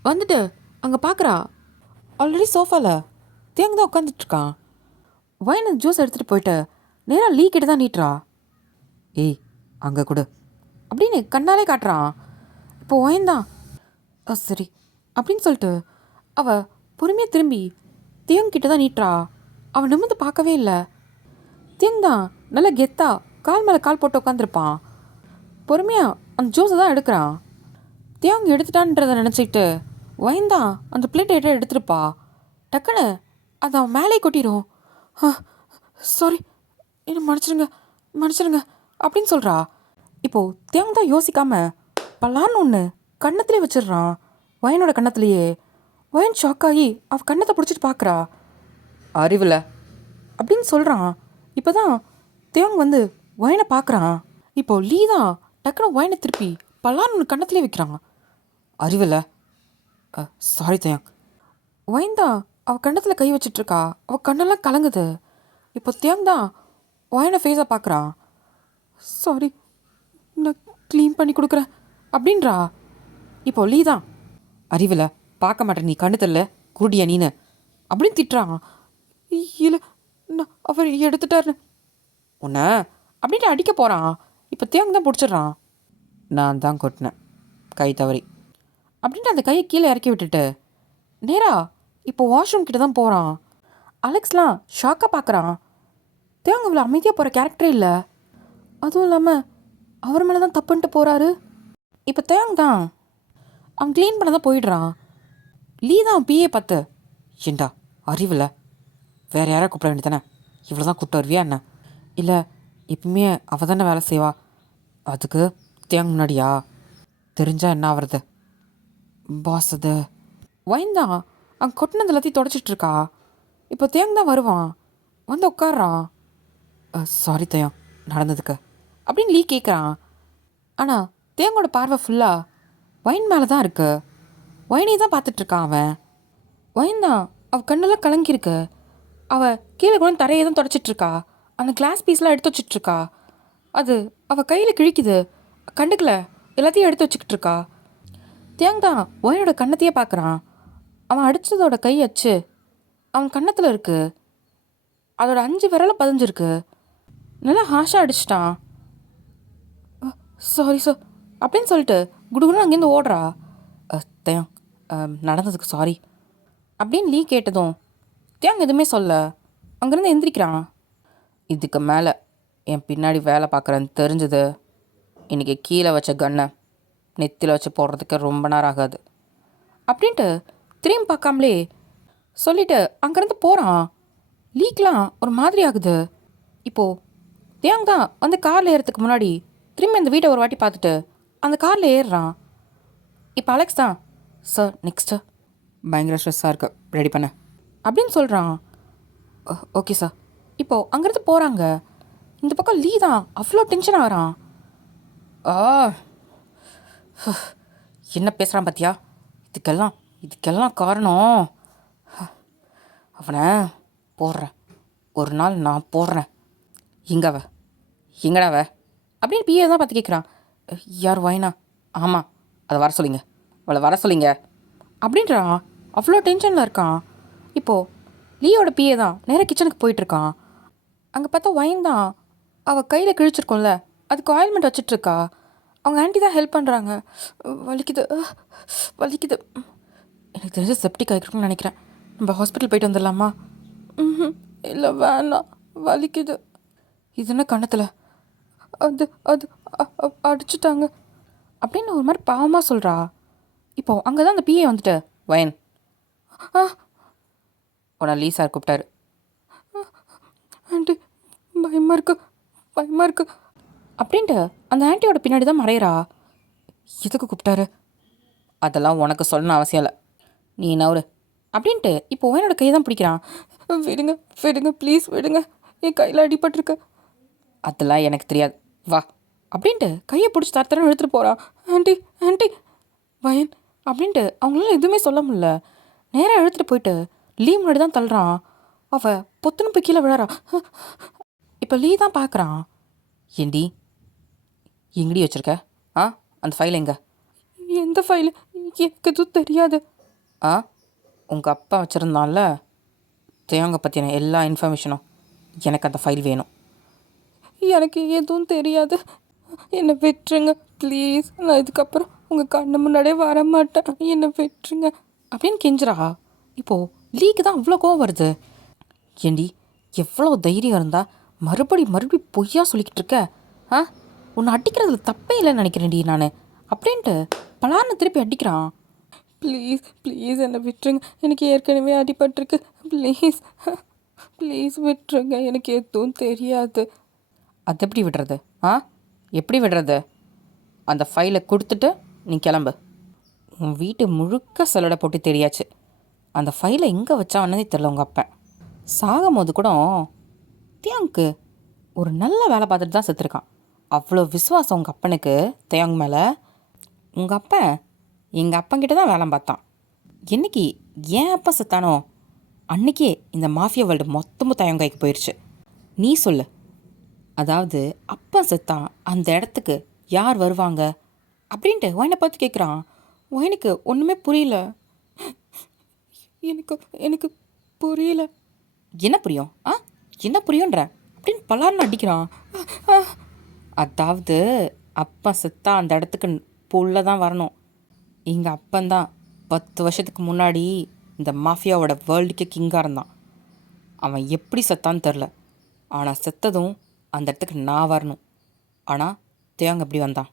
வந்துட்டு அங்கே பார்க்குறா, ஆல்ரெடி சோஃபாவில் தேங்க தான் உட்காந்துட்ருக்கான். வயன் அந்த ஜூஸ் எடுத்துகிட்டு போயிட்டு நேராக லீ கிட்ட தான் நீட்டுறா. ஏய் அங்கே கொடு அப்படின்னு கண்ணாலே காட்டுறான். இப்போ வயன் தான் சரி அப்படின்னு சொல்லிட்டு அவள் பொறுமையாக திரும்பி தேங்க கிட்ட தான் நீட்டுறா. அவன் நிமிர்ந்து பார்க்கவே இல்லை. தேங்க தான் நல்லா கெத்தா கால் மேலே கால் போட்டு உட்காந்துருப்பான். பொறுமையாக அந்த ஜூஸை தான் எடுக்கிறான். தேங்க எடுத்துட்டான்றதை நினச்சிக்கிட்டு வயந்தான் அந்த பிளேட் எடுத்துருப்பா. டக்குன்னு அதை அவன் மேலே கொட்டிடும். சாரி என்ன மன்னிச்சிருங்க அப்படின்னு சொல்கிறா. இப்போது தேங்க தான் யோசிக்காமல் பலான்னு ஒன்று கன்னத்துலேயே வச்சிடுறான். வயனோட கன்னத்துலேயே. வயன் ஷாக்காகி அவள் கன்னத்தை பிடிச்சிட்டு பார்க்குறா. அறிவில் அப்படின்னு சொல்கிறான். இப்போ தான் தேவங்க வந்து வயனை பார்க்குறான். இப்போது லீ தான் டக்குனு வயனை திருப்பி பலான்னு ஒன்று கன்னத்துலேயே வைக்கிறான். அறிவில் சாரி தேங். வயன் தான் அவள் கன்னத்தில் கை வச்சிட்ருக்கா. அவள் கண்ணெல்லாம் கலங்குது. இப்போ தேங் தான் வயனை ஃபேஸாக பார்க்குறான். சாரி நான் க்ளீன் பண்ணி கொடுக்குறேன் அப்படின்றா. இப்போ லீ தான் அறிவில் பார்க்க மாட்டேன், நீ கண்ணு தெரியல குருடியா நீனு அப்படின்னு திட்டுறான். இல்லை நான் அவர் எடுத்துட்டாரு உன்னை அப்படின்ட்டு அடிக்க போகிறான். இப்போ தேங்க தான் பிடிச்சிட்றான். நான் தான் கொட்டினேன் கை தவறி அப்படின்ட்டு அந்த கையை கீழே இறக்கி விட்டுட்டு நேரா இப்போ வாஷ்ரூம் கிட்ட தான் போகிறான். அலெக்ஸ்லாம் ஷாக்காக பார்க்குறான். தேங்க இவ்வளோ அமைதியாக போகிற கேரக்டரே இல்லை. அதுவும் இல்லாமல் அவர் மேலே தான் தப்புன்ட்டு போகிறாரு. இப்போ தேங்க தான் அவன் க்ளீன் பண்ண தான் போயிடுறான். லீ தான் பிஏ பார்த்து ஏண்டா அறிவில் வேறு யாரை கூப்பிட வேண்டியதானே, இவ்வளோ தான் கூப்பிட்டு வருவியா என்ன? இல்லை எப்பவுமே அவள் தானே வேலை செய்வா, அதுக்கு தேங்க முன்னாடியா தெரிஞ்சால் என்ன ஆகுறது பாஸ்? அது வயன் தான் அங்கே கொட்டினது எல்லாத்தையும் தொடச்சிட்ருக்கா. இப்போ தேங்க தான் வருவான். வந்து உட்காடுறான். சாரி தேயம் நடந்ததுக்கு அப்படின்னு லீ கேட்குறான். ஆனால் தேங்கோட பார்வை ஃபுல்லாக வயன் மேலே தான் இருக்கு. வயனே தான் பார்த்துட்ருக்கான் அவன். வயன் தான் அவள் கண்ணெல்லாம் கலங்கியிருக்கு. அவள் கீழே கூட தரையை தான் தொடச்சிட்ருக்கா. அந்த கிளாஸ் பீஸ்லாம் எடுத்து வச்சிட்ருக்கா. அது அவள் கையில் கிழிக்குது, கண்டுக்கல, எல்லாத்தையும் எடுத்து வச்சுக்கிட்டு இருக்கா. தேங் தான் வயனோட கன்னத்தையே பார்க்குறான். அவன் அடித்ததோட கை அச்சு அவன் கன்னத்தில் இருக்குது. அதோட 5 விரலும் பதிஞ்சிருக்கு. நல்லா ஹாஷாக அடிச்சிட்டான். சாரி சார் அப்படின்னு சொல்லிட்டு குடுகுன்னு அங்கேருந்து ஓடுறா. தேங் நடந்ததுக்கு சாரி அப்படின்னு லீ கேட்டதும் தேங் எதுவுமே சொல்ல அங்கேருந்து எந்திரிக்கிறான். இதுக்கு மேலே என் பின்னாடி வேலை பார்க்குறேன்னு தெரிஞ்சது இன்றைக்கி கீழே வச்ச கன்னை நெத்தியில் வச்சு போடுறதுக்கு ரொம்ப நேரம் ஆகாது அப்படின்ட்டு திரும்பி பார்க்காமலே சொல்லிவிட்டு அங்கேருந்து போகிறான். லீக்லாம் ஒரு மாதிரி ஆகுது. இப்போது தேங் தான் வந்து காரில் ஏறதுக்கு முன்னாடி திரும்பி அந்த வீட்டை ஒரு வாட்டி பார்த்துட்டு அந்த காரில் ஏறுறான். இப்போ அலெக்ஸ் தான் சார் நெக்ஸ்ட்டு பயங்கர ஸ்ட்ரெஸ்ஸாக இருக்கு, ரெடி பண்ண அப்படின்னு சொல்கிறான். Okay sir. இப்போது அங்கேருந்து போகிறாங்க. இந்த பக்கம் லீ தான் அவ்வளோ டென்ஷன் ஆகிறான். என்ன பேசுகிறான் பார்த்தியா? இதுக்கெல்லாம் காரணம் அவனை போடுறேன், ஒரு நாள் நான் போடுறேன். எங்கடாவ அப்படின்னு பிஏ தான் பார்த்து கேட்குறான். யார் வயனா? ஆமாம் அதை வர சொல்லிங்க, அவளை வர சொல்லிங்க அப்படின்றான். அவ்வளோ டென்ஷனில் இருக்கான். இப்போது லீயோட பிஏ தான் நேராக கிச்சனுக்கு போயிட்டுருக்கான். அங்கே பார்த்தா வயன் தான் அவள் கையில் கிழிச்சிருக்கோம்ல அதுக்கு ஆயில்மெண்ட் வச்சிட்ருக்கா. அவங்க ஆண்டி தான் ஹெல்ப் பண்ணுறாங்க. வலிக்குது எனக்கு தெரிஞ்ச செப்டிக் ஆகிருக்குன்னு நினைக்கிறேன். நம்ம ஹாஸ்பிட்டல் போயிட்டு வந்துடலாமா? இல்லை வேணாம், வலிக்குது. இது என்ன கண்ணத்தில்? அது அடிச்சுட்டாங்க அப்படின்னு ஒரு மாதிரி பாவமாக சொல்கிறா. இப்போது அங்கே தான் அந்த பிஏ வந்துட்டு வயன் உடனே லீ சார் கூப்பிட்டாரு. ஆண்டி பயமாக இருக்கு அப்படின்ட்டு அந்த ஆண்டியோட பின்னாடி தான் மறையிறா. எதுக்கு கூப்பிட்டாரு? அதெல்லாம் உனக்கு சொல்லணும் அவசியம் இல்லை, நீ நவரு அப்படின்ட்டு இப்போ என்னோட கையை தான் பிடிக்கிறான். விடுங்க ப்ளீஸ் விடுங்க, என் கையில் அடிபட்டிருக்கு. அதெல்லாம் எனக்கு தெரியாது, வா அப்படின்ட்டு கையை பிடிச்சி தரத்தரம் எடுத்துகிட்டு போகிறான். ஆண்டி வயன் அப்படின்ட்டு அவங்களால எதுவுமே சொல்ல முடியல. நேராக எடுத்துகிட்டு போயிட்டு லீ முன்னாடி தான் தள்ளுறான். அவள் பொத்துன்னு போய் கீழே விழறா. இப்போ லீ தான் பார்க்குறான். ஏண்டி எங்கடி வச்சிருக்க? ஆ, அந்த ஃபைல் எங்க? எந்த ஃபைல்? எனக்கு எதுவும் தெரியாது. ஆ, உங்கள் அப்பா வச்சுருந்தான்ல தேவங்க பற்றின எல்லா இன்ஃபர்மேஷனும், எனக்கு அந்த ஃபைல் வேணும். எனக்கு எதுவும் தெரியாது. என்னை விட்டுருங்க ப்ளீஸ். நான் இதுக்கப்புறம் உங்கள் கண்ணு முன்னாடியே வர மாட்டேன். என்னை விட்டுருங்க. அப்படின்னு கெஞ்சுறா. இப்போது லீக்கு தான் அவ்வளோ கோவம் வருது. ஏண்டி எவ்வளோ தைரியம் இருந்தா மறுபடி பொய்யா சொல்லிக்கிட்டு இருக்க? ஆ, உன்னை அடிக்கிறதுல தப்பே இல்லைன்னு நினைக்கிறேன்டி நான் அப்படின்ட்டு பலான்னு திருப்பி அடிக்கிறான். ப்ளீஸ் ப்ளீஸ் என்னை விட்டுருங்க. எனக்கு ஏற்கனவே அடிபட்டிருக்கு. ப்ளீஸ் ப்ளீஸ் விட்டுருங்க. எனக்கு எதுவும் தெரியாது. அது எப்படி விடுறது? ஆ, எப்படி விடுறது? அந்த ஃபைலை கொடுத்துட்டு நீ கிளம்பு. உன் வீட்டு முழுக்க செலடை போட்டு தெரியாச்சு. அந்த ஃபைலை எங்கே வச்சான்னே தெரில உங்கள் அப்பன். சாகும் போது கூட தியாங்க்கு ஒரு நல்ல வேலை பார்த்துட்டு தான் செத்துருக்கான். அவ்வளோ விசுவாசம் உங்கள் அப்பனுக்கு தியாங் மேலே. உங்கள் அப்பன் எங்கள் அப்பங்கிட்ட தான் வேலை பார்த்தான். என்னைக்கு ஏன் அப்பா செத்தானோ அன்றைக்கே இந்த மாஃபியா வேர்ல்டு மொத்தமும் தயங்காய்க்கு போயிடுச்சு. நீ சொல்லு, அதாவது அப்பா செத்தான் அந்த இடத்துக்கு யார் வருவாங்க அப்படின்ட்டு ஒயனை பார்த்து கேட்குறான். ஒயனுக்கு ஒன்றுமே புரியல. எனக்கு எனக்கு புரியல. என்ன புரியும்? ஆ, என்ன புரியுன்ற அப்படின்னு பலார்னு அடிக்கிறான். அதாவது அப்பா செத்தா அந்த இடத்துக்கு புள்ள தான் வரணும். எங்கள் அப்பந்தான் 10 வருஷத்துக்கு முன்னாடி இந்த மாஃபியாவோட வேர்ல்டுக்கே கிங்காக இருந்தான். அவன் எப்படி செத்தான்னு தெரில, ஆனால் செத்ததும் அந்த இடத்துக்கு நான் வரணும். ஆனால் தேவங்க எப்படி வந்தான்?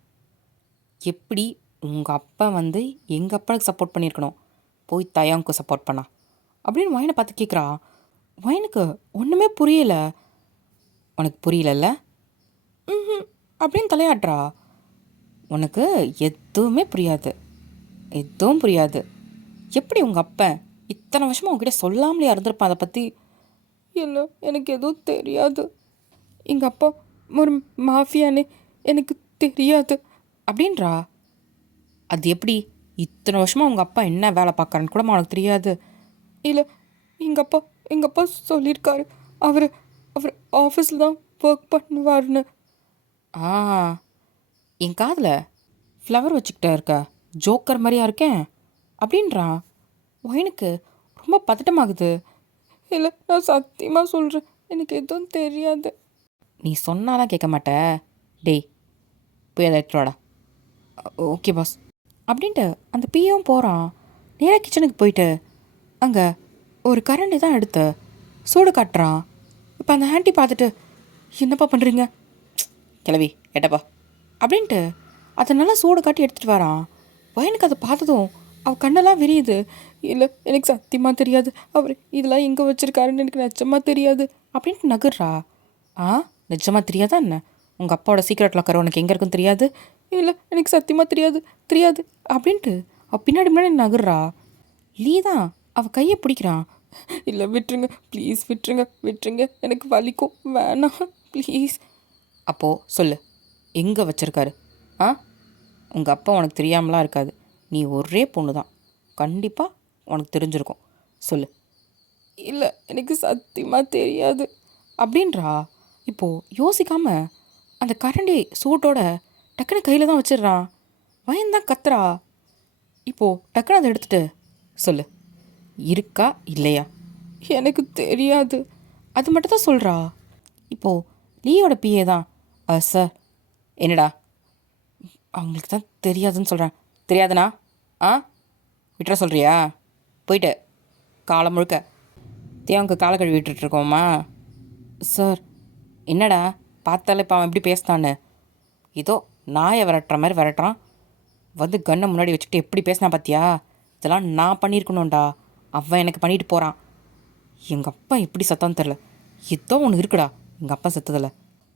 எப்படி உங்கள் அப்பா வந்து எங்கள் அப்பனுக்கு சப்போர்ட் பண்ணியிருக்கணும், போய் தயாங்க்கு சப்போர்ட் பண்ணா அப்படின்னு வயனை பார்த்து கேட்குறா. வயனுக்கு ஒன்றுமே புரியலை. உனக்கு புரியலல்ல அப்படின்னு தலையாட்டுறா. உனக்கு எதுவுமே புரியாது, எதுவும் புரியாது. எப்படி உங்கள் அப்பன் இத்தனை வருஷமாக உங்ககிட்ட சொல்லாமலே இருந்திருப்பான் அதை பற்றி? இல்லை எனக்கு எதுவும் தெரியாது. எங்கள் அப்பா ஒரு மாஃபியானே எனக்கு தெரியாது அப்படின்றா. அது எப்படி இத்தனை வருஷமாக உங்கள் அப்பா என்ன வேலை பார்க்குறான்னு கூட உனக்கு தெரியாது? இல்லை எங்கள் அப்பா சொல்லியிருக்காரு. அவர் அவர் ஆஃபீஸில் தான் ஒர்க் பண்ணுவார்னு. ஆ, என் காதில் ஃப்ளவர் வச்சுக்கிட்டே இருக்க ஜோக்கர் மாதிரியா இருக்கேன் அப்படின்றான். ஒயனுக்கு ரொம்ப பதட்டமாகுது. இல்லை நான் சத்தியமாக சொல்கிறேன், எனக்கு எதுவும் தெரியாது. நீ சொன்னாலாம் கேட்க மாட்ட. டேய் போய் அதை எடுத்துட்டு வாடா. ஓகே பாஸ் அப்படின்ட்டு அந்த பியும் போகிறான். நேராக கிச்சனுக்கு போயிட்டு அங்கே ஒரு கரண்டி தான் எடுத்து சூடு காட்டுறான். இப்போ அந்த ஆண்டி பார்த்துட்டு என்னப்பா பண்ணுறீங்க? கிளவி எட்டப்பா அப்படின்ட்டு அதை நல்லா சூடு காட்டி எடுத்துகிட்டு வரான். வயனுக்கு அதை பார்த்ததும் அவள் கண்ணெல்லாம் விரியுது. இல்லை எனக்கு சத்தியமாக தெரியாது. அவர் இதெல்லாம் எங்கே வச்சுருக்காருன்னு எனக்கு நிச்சயமாக தெரியாது அப்படின்ட்டு நகுறா. ஆ, நிஜமாக தெரியாதா என்ன? உங்கள் அப்பாவோட சீக்ரெட் லாக்கர் உனக்கு எங்கே இருக்குன்னு தெரியாது? இல்லை எனக்கு சத்தியமாக தெரியாது தெரியாது அப்படின்ட்டு அவள் பின்னாடி நகுறா. லீ தான் அவள் கையை பிடிக்கிறான். இல்லை விட்டுருங்க ப்ளீஸ், விட்டுருங்க எனக்கு வலிக்கும், வேணாம் ப்ளீஸ். அப்போது சொல்லு, எங்கே வச்சுருக்காரு? ஆ, உங்கள் அப்பா உனக்கு தெரியாமலாம் இருக்காது. நீ ஒரே பொண்ணு தான், கண்டிப்பாக உனக்கு தெரிஞ்சிருக்கும். சொல்லு. இல்லை எனக்கு சத்தியமாக தெரியாது அப்படின்றா. இப்போது யோசிக்காமல் அந்த கரண்டி சூட்டோட டக்குன்னு கையில் தான் வச்சிடுறான். வயந்தான் கத்துறா. இப்போது டக்குன்னு அதை எடுத்துகிட்டு சொல்லு, இருக்கா இல்லையா? எனக்கு தெரியாது. அது மட்டும் தான் சொல்கிறா. இப்போது லீயோட பிஏ தான், சார் என்னடா அவங்களுக்கு தான் தெரியாதுன்னு சொல்கிறேன். தெரியாதுண்ணா? ஆ, விட்டுற சொல்கிறியா? போயிட்டு காலம் முழுக்க தேவங்க காலை கழுவி விட்டுட்ருக்கோம்மா. சார் என்னடா பார்த்தாலே இப்போ அவன் எப்படி பேசினான்னு ஏதோ நாயை விரட்டுற மாதிரி விரட்டுறான். வந்து கண்ணை முன்னாடி வச்சுக்கிட்டு எப்படி பேசினா பார்த்தியா? இதெல்லாம் நான் பண்ணியிருக்கணும்டா, அவன் எனக்கு பண்ணிட்டு போகிறான். எங்கள் அப்பா எப்படி சத்தான்னு தெரில, ஏதோ ஒன்று இருக்குடா எங்கள் அப்பா செத்ததில்ல.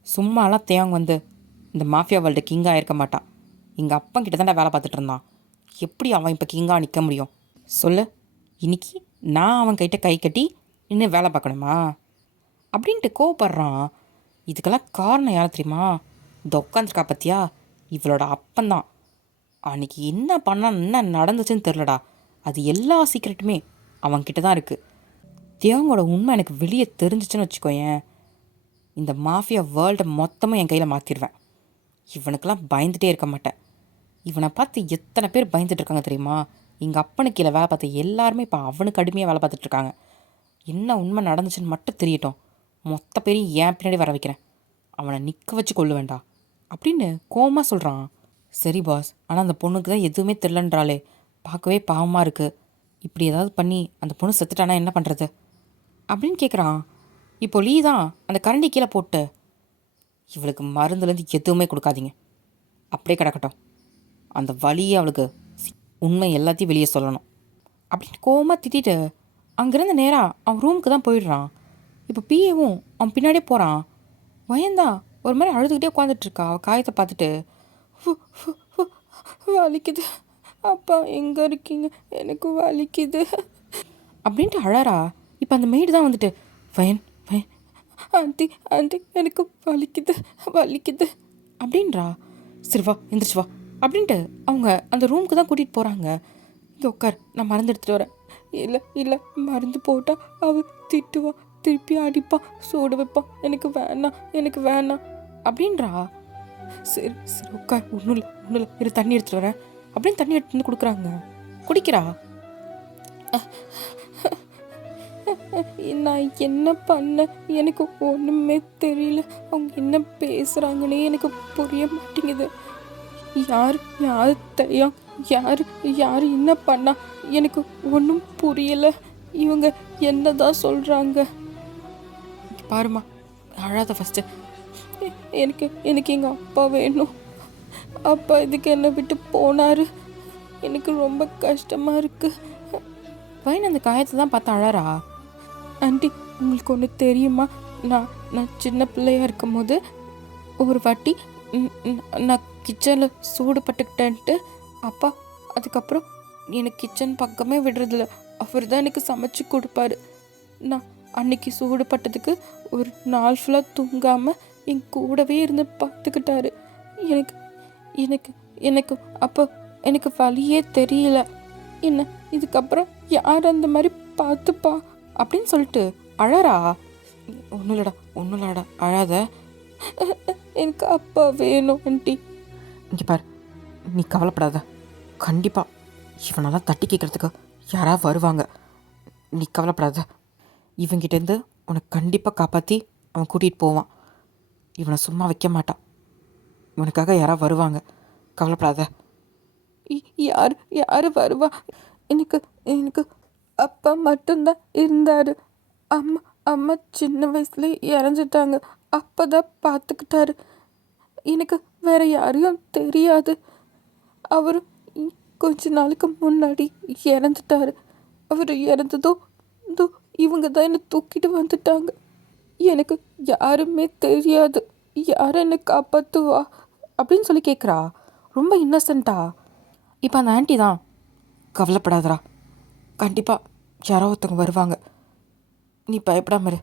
சும்மாலாம் தேவங்க வந்து இந்த மாஃபியா வேர்ல்டு கிங்காக இருக்க மாட்டான். எங்கள் அப்பா கிட்ட தான்டா வேலை பார்த்துட்டு இருந்தான். எப்படி அவன் இப்போ கிங்காக நிற்க முடியும் சொல்லு? இன்னைக்கு நான் அவன் கிட்ட கை கட்டி இன்னும் வேலை பார்க்கணுமா அப்படின்ட்டு கோவப்படுறான். இதுக்கெல்லாம் காரணம் யார் தெரியுமா? இந்த உட்காந்துருக்கா பற்றியா, இவளோட அப்பந்தான். அன்றைக்கி என்ன பண்ணால் என்ன நடந்துச்சுன்னு தெரிலடா. அது எல்லா சீக்ரெட்டுமே அவன்கிட்ட தான் இருக்குது. தேவங்களோட உண்மை எனக்கு வெளியே தெரிஞ்சிச்சுன்னு வச்சுக்கோயேன், இந்த மாஃபியா வேர்ல்டை மொத்தமாக என் கையில் மாற்றிடுவேன். இவனுக்கெல்லாம் பயந்துகிட்டே இருக்க மாட்டேன். இவனை பார்த்து எத்தனை பேர் பயந்துட்டு இருக்காங்க தெரியுமா? எங்கள் அப்பனுக்கு கீழே வேலை பார்த்த எல்லாருமே இப்போ அவனுக்கு அடிமையாக வேலை பார்த்துட்ருக்காங்க. என்ன உண்மை நடந்துச்சுன்னு மட்டும் தெரியட்டும், மொத்த பேரையும் ஏன் பின்னாடி வர வைக்கிறேன். அவனை நிற்க வச்சு கொள்ளு வேண்டாம் அப்படின்னு கோவமாக சொல்கிறான். சரி பாஸ், ஆனால் அந்த பொண்ணுக்கு தான் எதுவுமே தெரிலன்றாலே, பார்க்கவே பாவமாக இருக்குது. இப்படி ஏதாவது பண்ணி அந்த பொண்ணு செத்துட்டானா என்ன பண்ணுறது அப்படின்னு கேட்குறான். இப்போ லீ தான் அந்த கரண்டி கீழே போட்டு, இவளுக்கு மருந்துலேருந்து எதுவுமே கொடுக்காதீங்க, அப்படியே கிடக்கட்டும். அந்த வலியை அவளுக்கு உண்மை எல்லாத்தையும் வெளியே சொல்லணும் அப்படின்னு கோவமாக திட்டிட்டு அங்கேருந்து நேராக அவன் ரூமுக்கு தான் போயிடுறான். இப்போ பிஏவும் அவன் பின்னாடியே போகிறான். பயந்தான் ஒரு மாதிரி அழுதுகிட்டே உட்காந்துட்ருக்கா. அவள் காயத்தை பார்த்துட்டு, வலிக்குது அப்பா, எங்கே இருக்கீங்க, எனக்கு வலிக்குது அப்படின்ட்டு அழறா. இப்போ அந்த மெய்டு தான் வந்துட்டு, வயன் வயன் ஆண்டி ஆண்டி எனக்கு வலிக்குது வலிக்குது அப்படின்றா. சரி வா, எந்திரிச்சு வா அப்படின்ட்டு அவங்க அந்த ரூமுக்கு தான் கூட்டிகிட்டு போகிறாங்க. இங்கே உட்கார், நான் மருந்து எடுத்துகிட்டு வரேன். இல்லை இல்லை, மருந்து போட்டால் அவள் திட்டுவா, திருப்பி அடிப்பா, சூடு வைப்பான், எனக்கு வேணாம் அப்படின்றா. சரி சரி உட்கார், ஒன்றும் இல்லை இரு, தண்ணி எடுத்துகிட்டு வரேன் அப்படின்னு தண்ணி எடுத்துட்டு வந்து கொடுக்குறாங்க. குடிக்கிறா. நான் என்ன பண்ண, எனக்கு ஒன்றுமே தெரியல. அவங்க என்ன பேசுகிறாங்கன்னே எனக்கு புரிய மாட்டேங்குது. யார் தெரியும், யார் என்ன பண்ணா எனக்கு ஒன்றும் புரியலை. இவங்க என்னதான் சொல்கிறாங்க. பாருமா, அழாத ஃபஸ்ட்டு. எனக்கு எங்கள் அப்பா வேணும். அப்பா இதுக்கு என்னை விட்டு போனார். எனக்கு ரொம்ப கஷ்டமாக இருக்குது. பையன் அந்த காயத்தை தான் பார்த்து அழறா. ஆண்டி, உங்களுக்கு ஒன்று தெரியுமா? நான் சின்ன பிள்ளையாக இருக்கும் போது ஒரு வாட்டி நான் கிச்சனில் சூடு பட்டுக்கிட்டேன்ட்டு அப்பா அதுக்கப்புறம் எனக்கு கிச்சன் பக்கமே விடுறதில்ல. அவர் தான் எனக்கு சமைச்சு கொடுப்பாரு. நான் அன்னைக்கு சூடு பட்டதுக்கு ஒரு நாள் ஃபுல்லாக தூங்காமல் என் கூடவே இருந்து பார்த்துக்கிட்டாரு. எனக்கு எனக்கு எனக்கு அப்போ எனக்கு வழியே தெரியல. என்ன இதுக்கப்புறம் யார் அந்த மாதிரி பார்த்துப்பா அப்படின்னு சொல்லிட்டு அழறா. ஒன்றும் இல்லடா அழாத, எனக்கு அப்பா வேணும் ஆண்டி. இங்கே பார், நீ கவலைப்படாத. கண்டிப்பாக இவனெல்லாம் தட்டி கேட்குறதுக்கு யாராவது வருவாங்க. நீ கவலைப்படாத. இவங்கிட்டேருந்து உன்னை கண்டிப்பாக காப்பாற்றி அவன் கூட்டிகிட்டு போவான். இவனை சும்மா வைக்க மாட்டான். இவனுக்காக யாராவது வருவாங்க, கவலைப்படாத. யார் வருவா? எனக்கு அப்பா மட்டும்தான் இருந்தார். அம்மா சின்ன வயசுல இறந்துட்டாங்க. அப்பா தான் பார்த்துக்கிட்டாரு. எனக்கு வேற யாரையும் தெரியாது. அவர் கொஞ்ச நாளுக்கு முன்னாடி இறந்துட்டாரு. அவர் இறந்ததோ இவங்க தான் என்னை தூக்கிட்டு வந்துட்டாங்க. எனக்கு யாருமே தெரியாது. யாரும் என்னை காப்பாற்றுவா அப்படின்னு சொல்லி கேட்குறா. ரொம்ப இன்னசென்ட்டா. இப்போ அந்த ஆண்டி தான், கவலைப்படாதரா, கண்டிப்பாக யாரோ ஒருத்தவங்க வருவாங்க, நீ பயப்படாம இரு.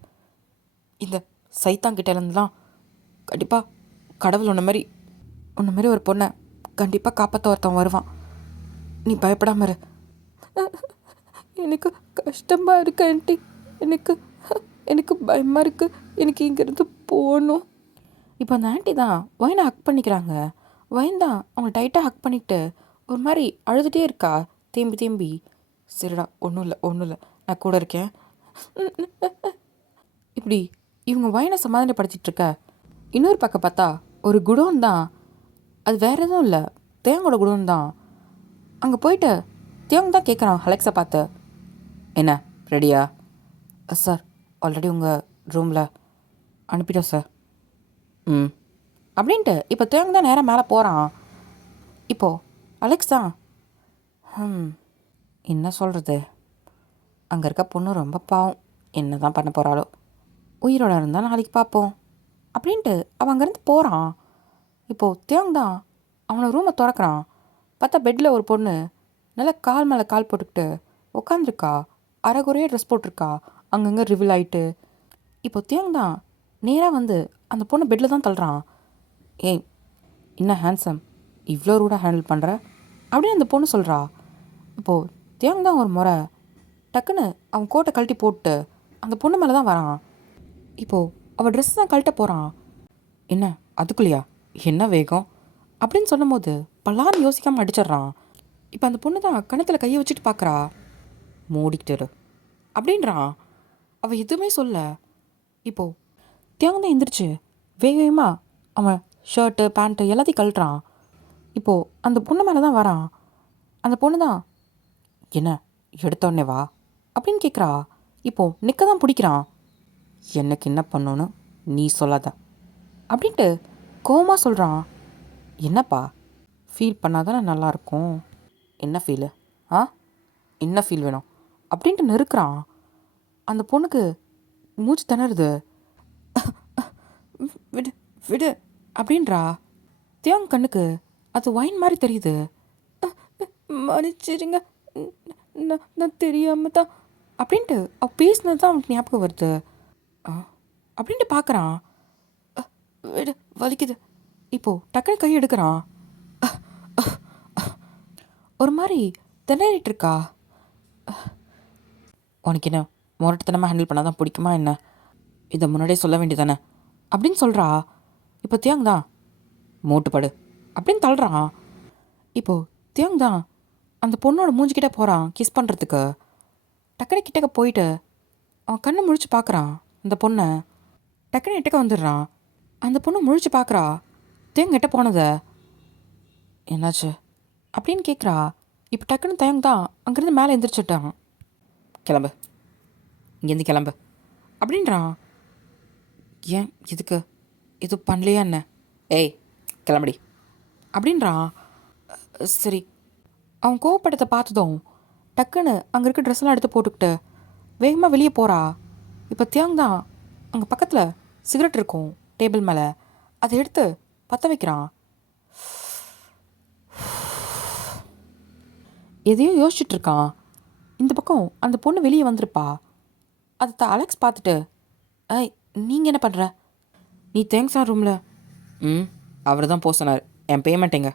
இந்த சைத்தாங்கிட்டேருந்துலாம் கண்டிப்பாக கடவுள் உன்ன மாதிரி ஒரு பொண்ணை கண்டிப்பாக காப்பாற்ற ஒருத்தவன் வருவான். நீ பயப்படாம இரு. எனக்கு கஷ்டமாக இருக்கு ஆண்டி. எனக்கு பயமாக இருக்குது. எனக்கு இங்கேருந்து போகணும். இப்போ அந்த ஆண்டி தான் வயனை ஹக் பண்ணிக்கிறாங்க. வயன் தான் அவங்க டைட்டாக ஹக் பண்ணிவிட்டு ஒரு மாதிரி அழுதுகிட்டே இருக்கா, தேம்பி. சரிடா, ஒன்றும் இல்லை, நான் கூட இருக்கேன். இப்படி இவங்க வயனை சமாதானப்படுத்திட்டு இருக்க. இன்னொரு பக்கம் பார்த்தா ஒரு குடோன் தான். அது வேறு எதுவும் இல்லை, தேங்கோட குடோன் தான். அங்கே போயிட்டு தேவங்க தான் கேட்குறான் அலெக்ஸை பார்த்து, என்ன ரெடியா? சார், ஆல்ரெடி உங்கள் ரூமில் அனுப்பிட்டோம் சார். அப்படின்ட்டு இப்போ தேவங்க தான் நேராக மேலே போகிறான். இப்போது அலெக்ஸ் தான், என்ன சொல்கிறது, அங்கே இருக்க பொண்ணு ரொம்ப பாவம், என்ன தான் பண்ண போகிறாளோ, உயிரோட இருந்தால் நாளைக்கு பார்ப்போம் அப்படின்ட்டு அவன் அங்கேருந்து போகிறான். இப்போது தேவங்க தான் அவனை ரூமை திறக்கிறான். பார்த்தா பெட்டில் ஒரு பொண்ணு நல்லா கால் மேலே கால் போட்டுக்கிட்டு உட்காந்துருக்கா. அரைகுறையாக ட்ரெஸ் போட்டிருக்கா, அங்கங்கே ரிவில் ஆகிட்டு. இப்போ தேவங்க தான் நேராக வந்து அந்த பொண்ணு பெட்டில் தான் தள்ளுறான். ஏய், என்ன ஹேண்ட்ஸம், இவ்வளோ ரூடாக ஹேண்டில் பண்ணுற அப்படின்னு அந்த பொண்ணு சொல்கிறா. இப்போது தேவங்க தான் ஒரு டக்குன்னு அவன் கோட்டை கழட்டி போட்டு அந்த பொண்ணு மேலே தான் வரான். இப்போது அவள் ட்ரெஸ் தான் கழட்ட போகிறான். என்ன அதுக்குள்ளேயா, என்ன வேகம் அப்படின்னு சொல்லும்போது பல்லான்னு யோசிக்காமல் அடிச்சிட்றான். இப்போ அந்த பொண்ணு தான் கணத்தில் கையை வச்சுட்டு பார்க்குறா. மூடிக்கிட்டு இரு அப்படின்றான். அவள் எதுவுமே சொல்ல. இப்போது தியாகம் தான் எந்திரிச்சு வேக வேகமாக அவன் ஷர்ட்டு பேண்ட்டு எல்லாத்தையும் கழட்டுறான். இப்போது அந்த பொண்ணு மேலே தான் வரான். அந்த பொண்ணு தான் என்ன எடுத்தோடனே வா அப்படின்னு கேட்குறா. இப்போது நிற்க தான் பிடிக்கிறான். எனக்கு என்ன பண்ணணும் நீ சொல்லாத அப்படின்ட்டு கோவமாக சொல்கிறான். என்னப்பா ஃபீல் பண்ணாதானே நல்லாயிருக்கும். என்ன ஃபீலு? ஆ என்ன ஃபீல் வேணும் அப்படின்ட்டு நெருக்கிறான். அந்த பொண்ணுக்கு மூச்சு திணறுது. விடு விடு அப்படின்றா. தியாங் கண்ணுக்கு அது ஒயின் மாதிரி தெரியுது. மன்னிச்சிடுங்க, நான் தெரியாம தான் அப்படின்ட்டு அவள் பேசினது தான் அவனுக்கு ஞாபகம் வருது. அப்படின்ட்டு பார்க்குறான். விடு வலிக்குது. இப்போது டக்குனு கை எடுக்கிறான். ஒரு மாதிரி திணறிட்டு இருக்கா. உனக்கு என்ன முரட்டுத்தனமாக ஹேண்டில் பண்ணால் தான் பிடிக்குமா என்ன? இதை முன்னாடியே சொல்ல வேண்டியதானே அப்படின்னு சொல்கிறா. இப்போ தியாங் தான் மூட்டுப்படு அப்படின்னு தள்ளுறான். இப்போது தியாங் தான் அந்த பொண்ணோட மூஞ்சிக்கிட்ட போகிறான் கிஸ் பண்ணுறதுக்கு. டக்குனு கிட்டக்க போயிட்டு அவன் கண்ணை முழிச்சு பார்க்குறான். அந்த பொண்ணை டக்குனு எட்டக்க வந்துடுறான். அந்த பொண்ணு முழிச்சு பார்க்குறா. தியாங் எட்ட போனதை என்னாச்சு அப்படின்னு கேட்குறா. இப்போ டக்குன்னு தியாங் தான் அங்கேருந்து மேலே எந்திரிச்சிட்டான். கிளம்பு, இங்கேருந்து கிளம்பு அப்படின்றான். ஏன் இதுக்கு இது பண்ணலையா என்ன? ஏய் கிளம்படி அப்படின்றான். சரி. அவன் கோவப்படத்தை பார்த்ததும் டக்குன்னு அங்கே இருக்க ட்ரெஸ்லாம் எடுத்து போட்டுக்கிட்டு வேகமாக வெளியே போகிறா. இப்போ தியாங் தான் அங்கே பக்கத்தில் சிகரெட் இருக்கும் டேபிள் மேலே. அதை எடுத்து பற்ற வைக்கிறான். எதையோ யோசிச்சுட்ருக்கான். இந்த பக்கம் அந்த பொண்ணு வெளியே வந்திருப்பா. அதை அலெக்ஸ் பார்த்துட்டு, ஐய் நீங்கள் என்ன பண்ணுற? நீ தேங்க்ஸா ரூமில் அவர் தான் போக சொன்னார். என் பேமெண்ட் எங்க?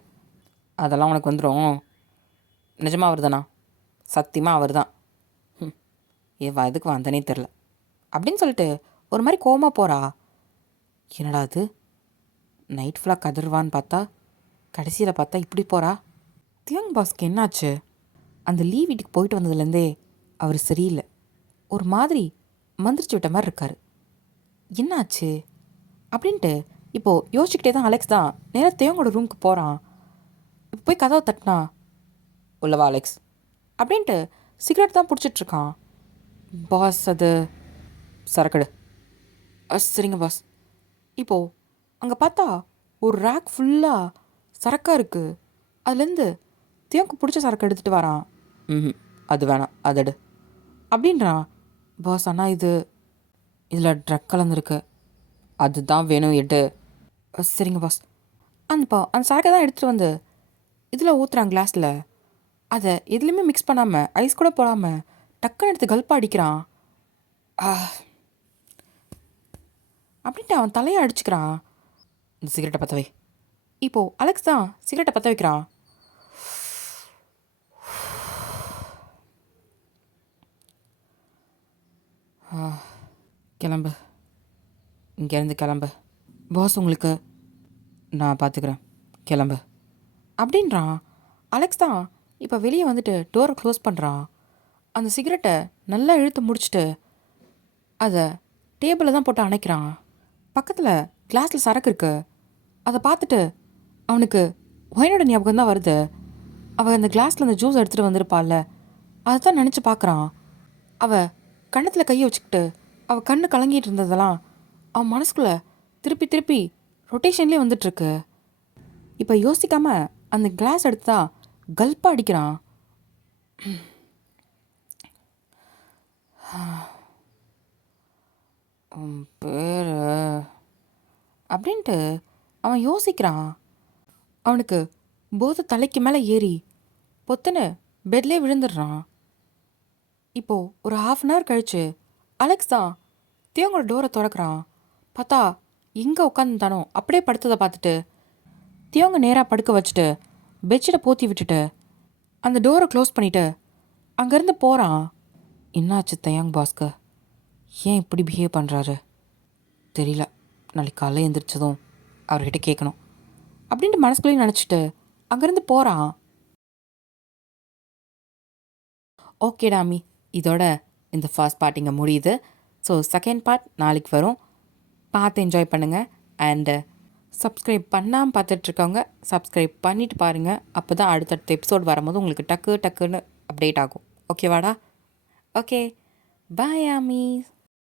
அதெல்லாம் உனக்கு வந்துடும். நிஜமாக அவர் தானா? சத்தியமாக அவர் தான். ஏவா எதுக்கு வந்தனே தெரில அப்படின்னு சொல்லிட்டு ஒரு மாதிரி கோவமாக போகிறா. என்னடா அது நைட் ஃபுல்லாக கதறுவான்னு பார்த்தா கடைசியில் பார்த்தா இப்படி போகிறா. தியாங் பாஸ்க்கு என்னாச்சு? அந்த லீவ் வீட்டுக்கு போயிட்டு வந்ததுலேருந்தே அவர் சரியில்லை. ஒரு மாதிரி மந்திரிச்சு விட்ட மாதிரி இருக்கார். என்னாச்சு அப்படின்ட்டு இப்போது யோசிச்சுக்கிட்டே தான் அலெக்ஸ் தான் நேராக தியாங்கோட ரூமுக்கு போகிறான். இப்போ போய் கதவை தட்டினா, உள்ளவா அலெக்ஸ் அப்படின்ட்டு சிகரெட் தான் பிடிச்சிட்ருக்கான். பாஸ் அது சரக்கடு. சரிங்க பாஸ். இப்போது அங்கே பார்த்தா ஒரு ரேக் ஃபுல்லாக சரக்காக இருக்குது. அதுலேருந்து தியாங்கு பிடிச்ச சரக்கு எடுத்துகிட்டு வரான். அது வேணாம், அது எடு அப்படின்றான். பாஸ் ஆனால் இதில் ட்ரக் கலந்துருக்கு. அதுதான் வேணும் எடு. சரிங்க பாஸ். அந்த சரக்கை தான் எடுத்துகிட்டு வந்து இதில் ஊற்றுறான் கிளாஸில். அதை எதுலேயுமே மிக்ஸ் பண்ணாமல் ஐஸ் கூட போடாமல் டக்குன்னு எடுத்து கல்ப்பா அடிக்கிறான். அப்படின்ட்டு அவன் தலையை அடிச்சுக்கிறான். இந்த சிகரெட்டை பற்ற வை. இப்போது அலெக்ஸ் தான் சிகரெட்டை பற்ற வைக்கிறான். கிளம்பு, இங்கேருந்து கிளம்பு. பாஸ் உங்களுக்கு நான் பார்த்துக்கிறேன், கிளம்பு அப்படின்றான். அலெக்ஸ் தான் இப்போ வெளியே வந்துட்டு டோரை க்ளோஸ் பண்ணுறான். அந்த சிகரெட்டை நல்லா இழுத்து முடிச்சுட்டு அதை டேபிளில் தான் போட்டு அணைக்கிறான். பக்கத்தில் கிளாஸில் சரக்கு இருக்கு. அதை பார்த்துட்டு அவனுக்கு ஒயினோட ஞாபகம் தான் வருது. அவள் அந்த கிளாஸில் அந்த ஜூஸ் எடுத்துகிட்டு வந்திருப்பாள்ல, அதை தான் நினச்சி பார்க்குறான். அவள் கண்ணத்தில் கையை வச்சுக்கிட்டு அவள் கண்ணு கலங்கிட்டு இருந்ததெல்லாம் அவன் மனசுக்குள்ளே திருப்பி திருப்பி ரொட்டேஷன்லேயே வந்துட்டுருக்கு. இப்போ யோசிக்காமல் அந்த கிளாஸ் எடுத்து தான் கல்ப்பாக அடிக்கிறான். உன் பேர் அப்படின்ட்டு அவன் யோசிக்கிறான். அவனுக்கு போதை தலைக்கு மேலே ஏறி பொத்துன்னு பெட்லேயே விழுந்துடுறான். இப்போது ஒரு 1/2 hour கழித்து அலெக்ஸ் தான் தியாங்கோட டோரை திறக்கிறான். பார்த்தா எங்கே உட்காந்துருந்தானோ அப்படியே படுத்ததை பார்த்துட்டு தியாங்க நேராக படுக்க வச்சுட்டு பெட்ஷீட்டை போற்றி விட்டுட்டு அந்த டோரை க்ளோஸ் பண்ணிவிட்டு அங்கேருந்து போகிறான். என்னாச்சு தயாங் பாஸ்க்கு? ஏன் இப்படி பிஹேவ் பண்ணுறாரு தெரியல. நாளைக்கு காலைல எழுந்திரிச்சதும் அவர்கிட்ட கேட்கணும் அப்படின்ட்டு மனசுக்குள்ளேயே நினச்சிட்டு அங்கேருந்து போகிறான். ஓகே டாமி, இதோட இந்த ஃபர்ஸ்ட் பார்ட் இங்கே முடியுது. ஸோ செகண்ட் பார்ட் நாளைக்கு வரும். பார்த்து என்ஜாய் பண்ணுங்கள். அண்டு சப்ஸ்கிரைப் பண்ணாமல் பார்த்துட்ருக்கவங்க சப்ஸ்கிரைப் பண்ணிவிட்டு பாருங்கள். அப்போ தான் அடுத்தடுத்த எபிசோட் வரும்போது உங்களுக்கு டக்குன்னு அப்டேட் ஆகும். ஓகேவாடா? ஓகே, பாய் ஆமி.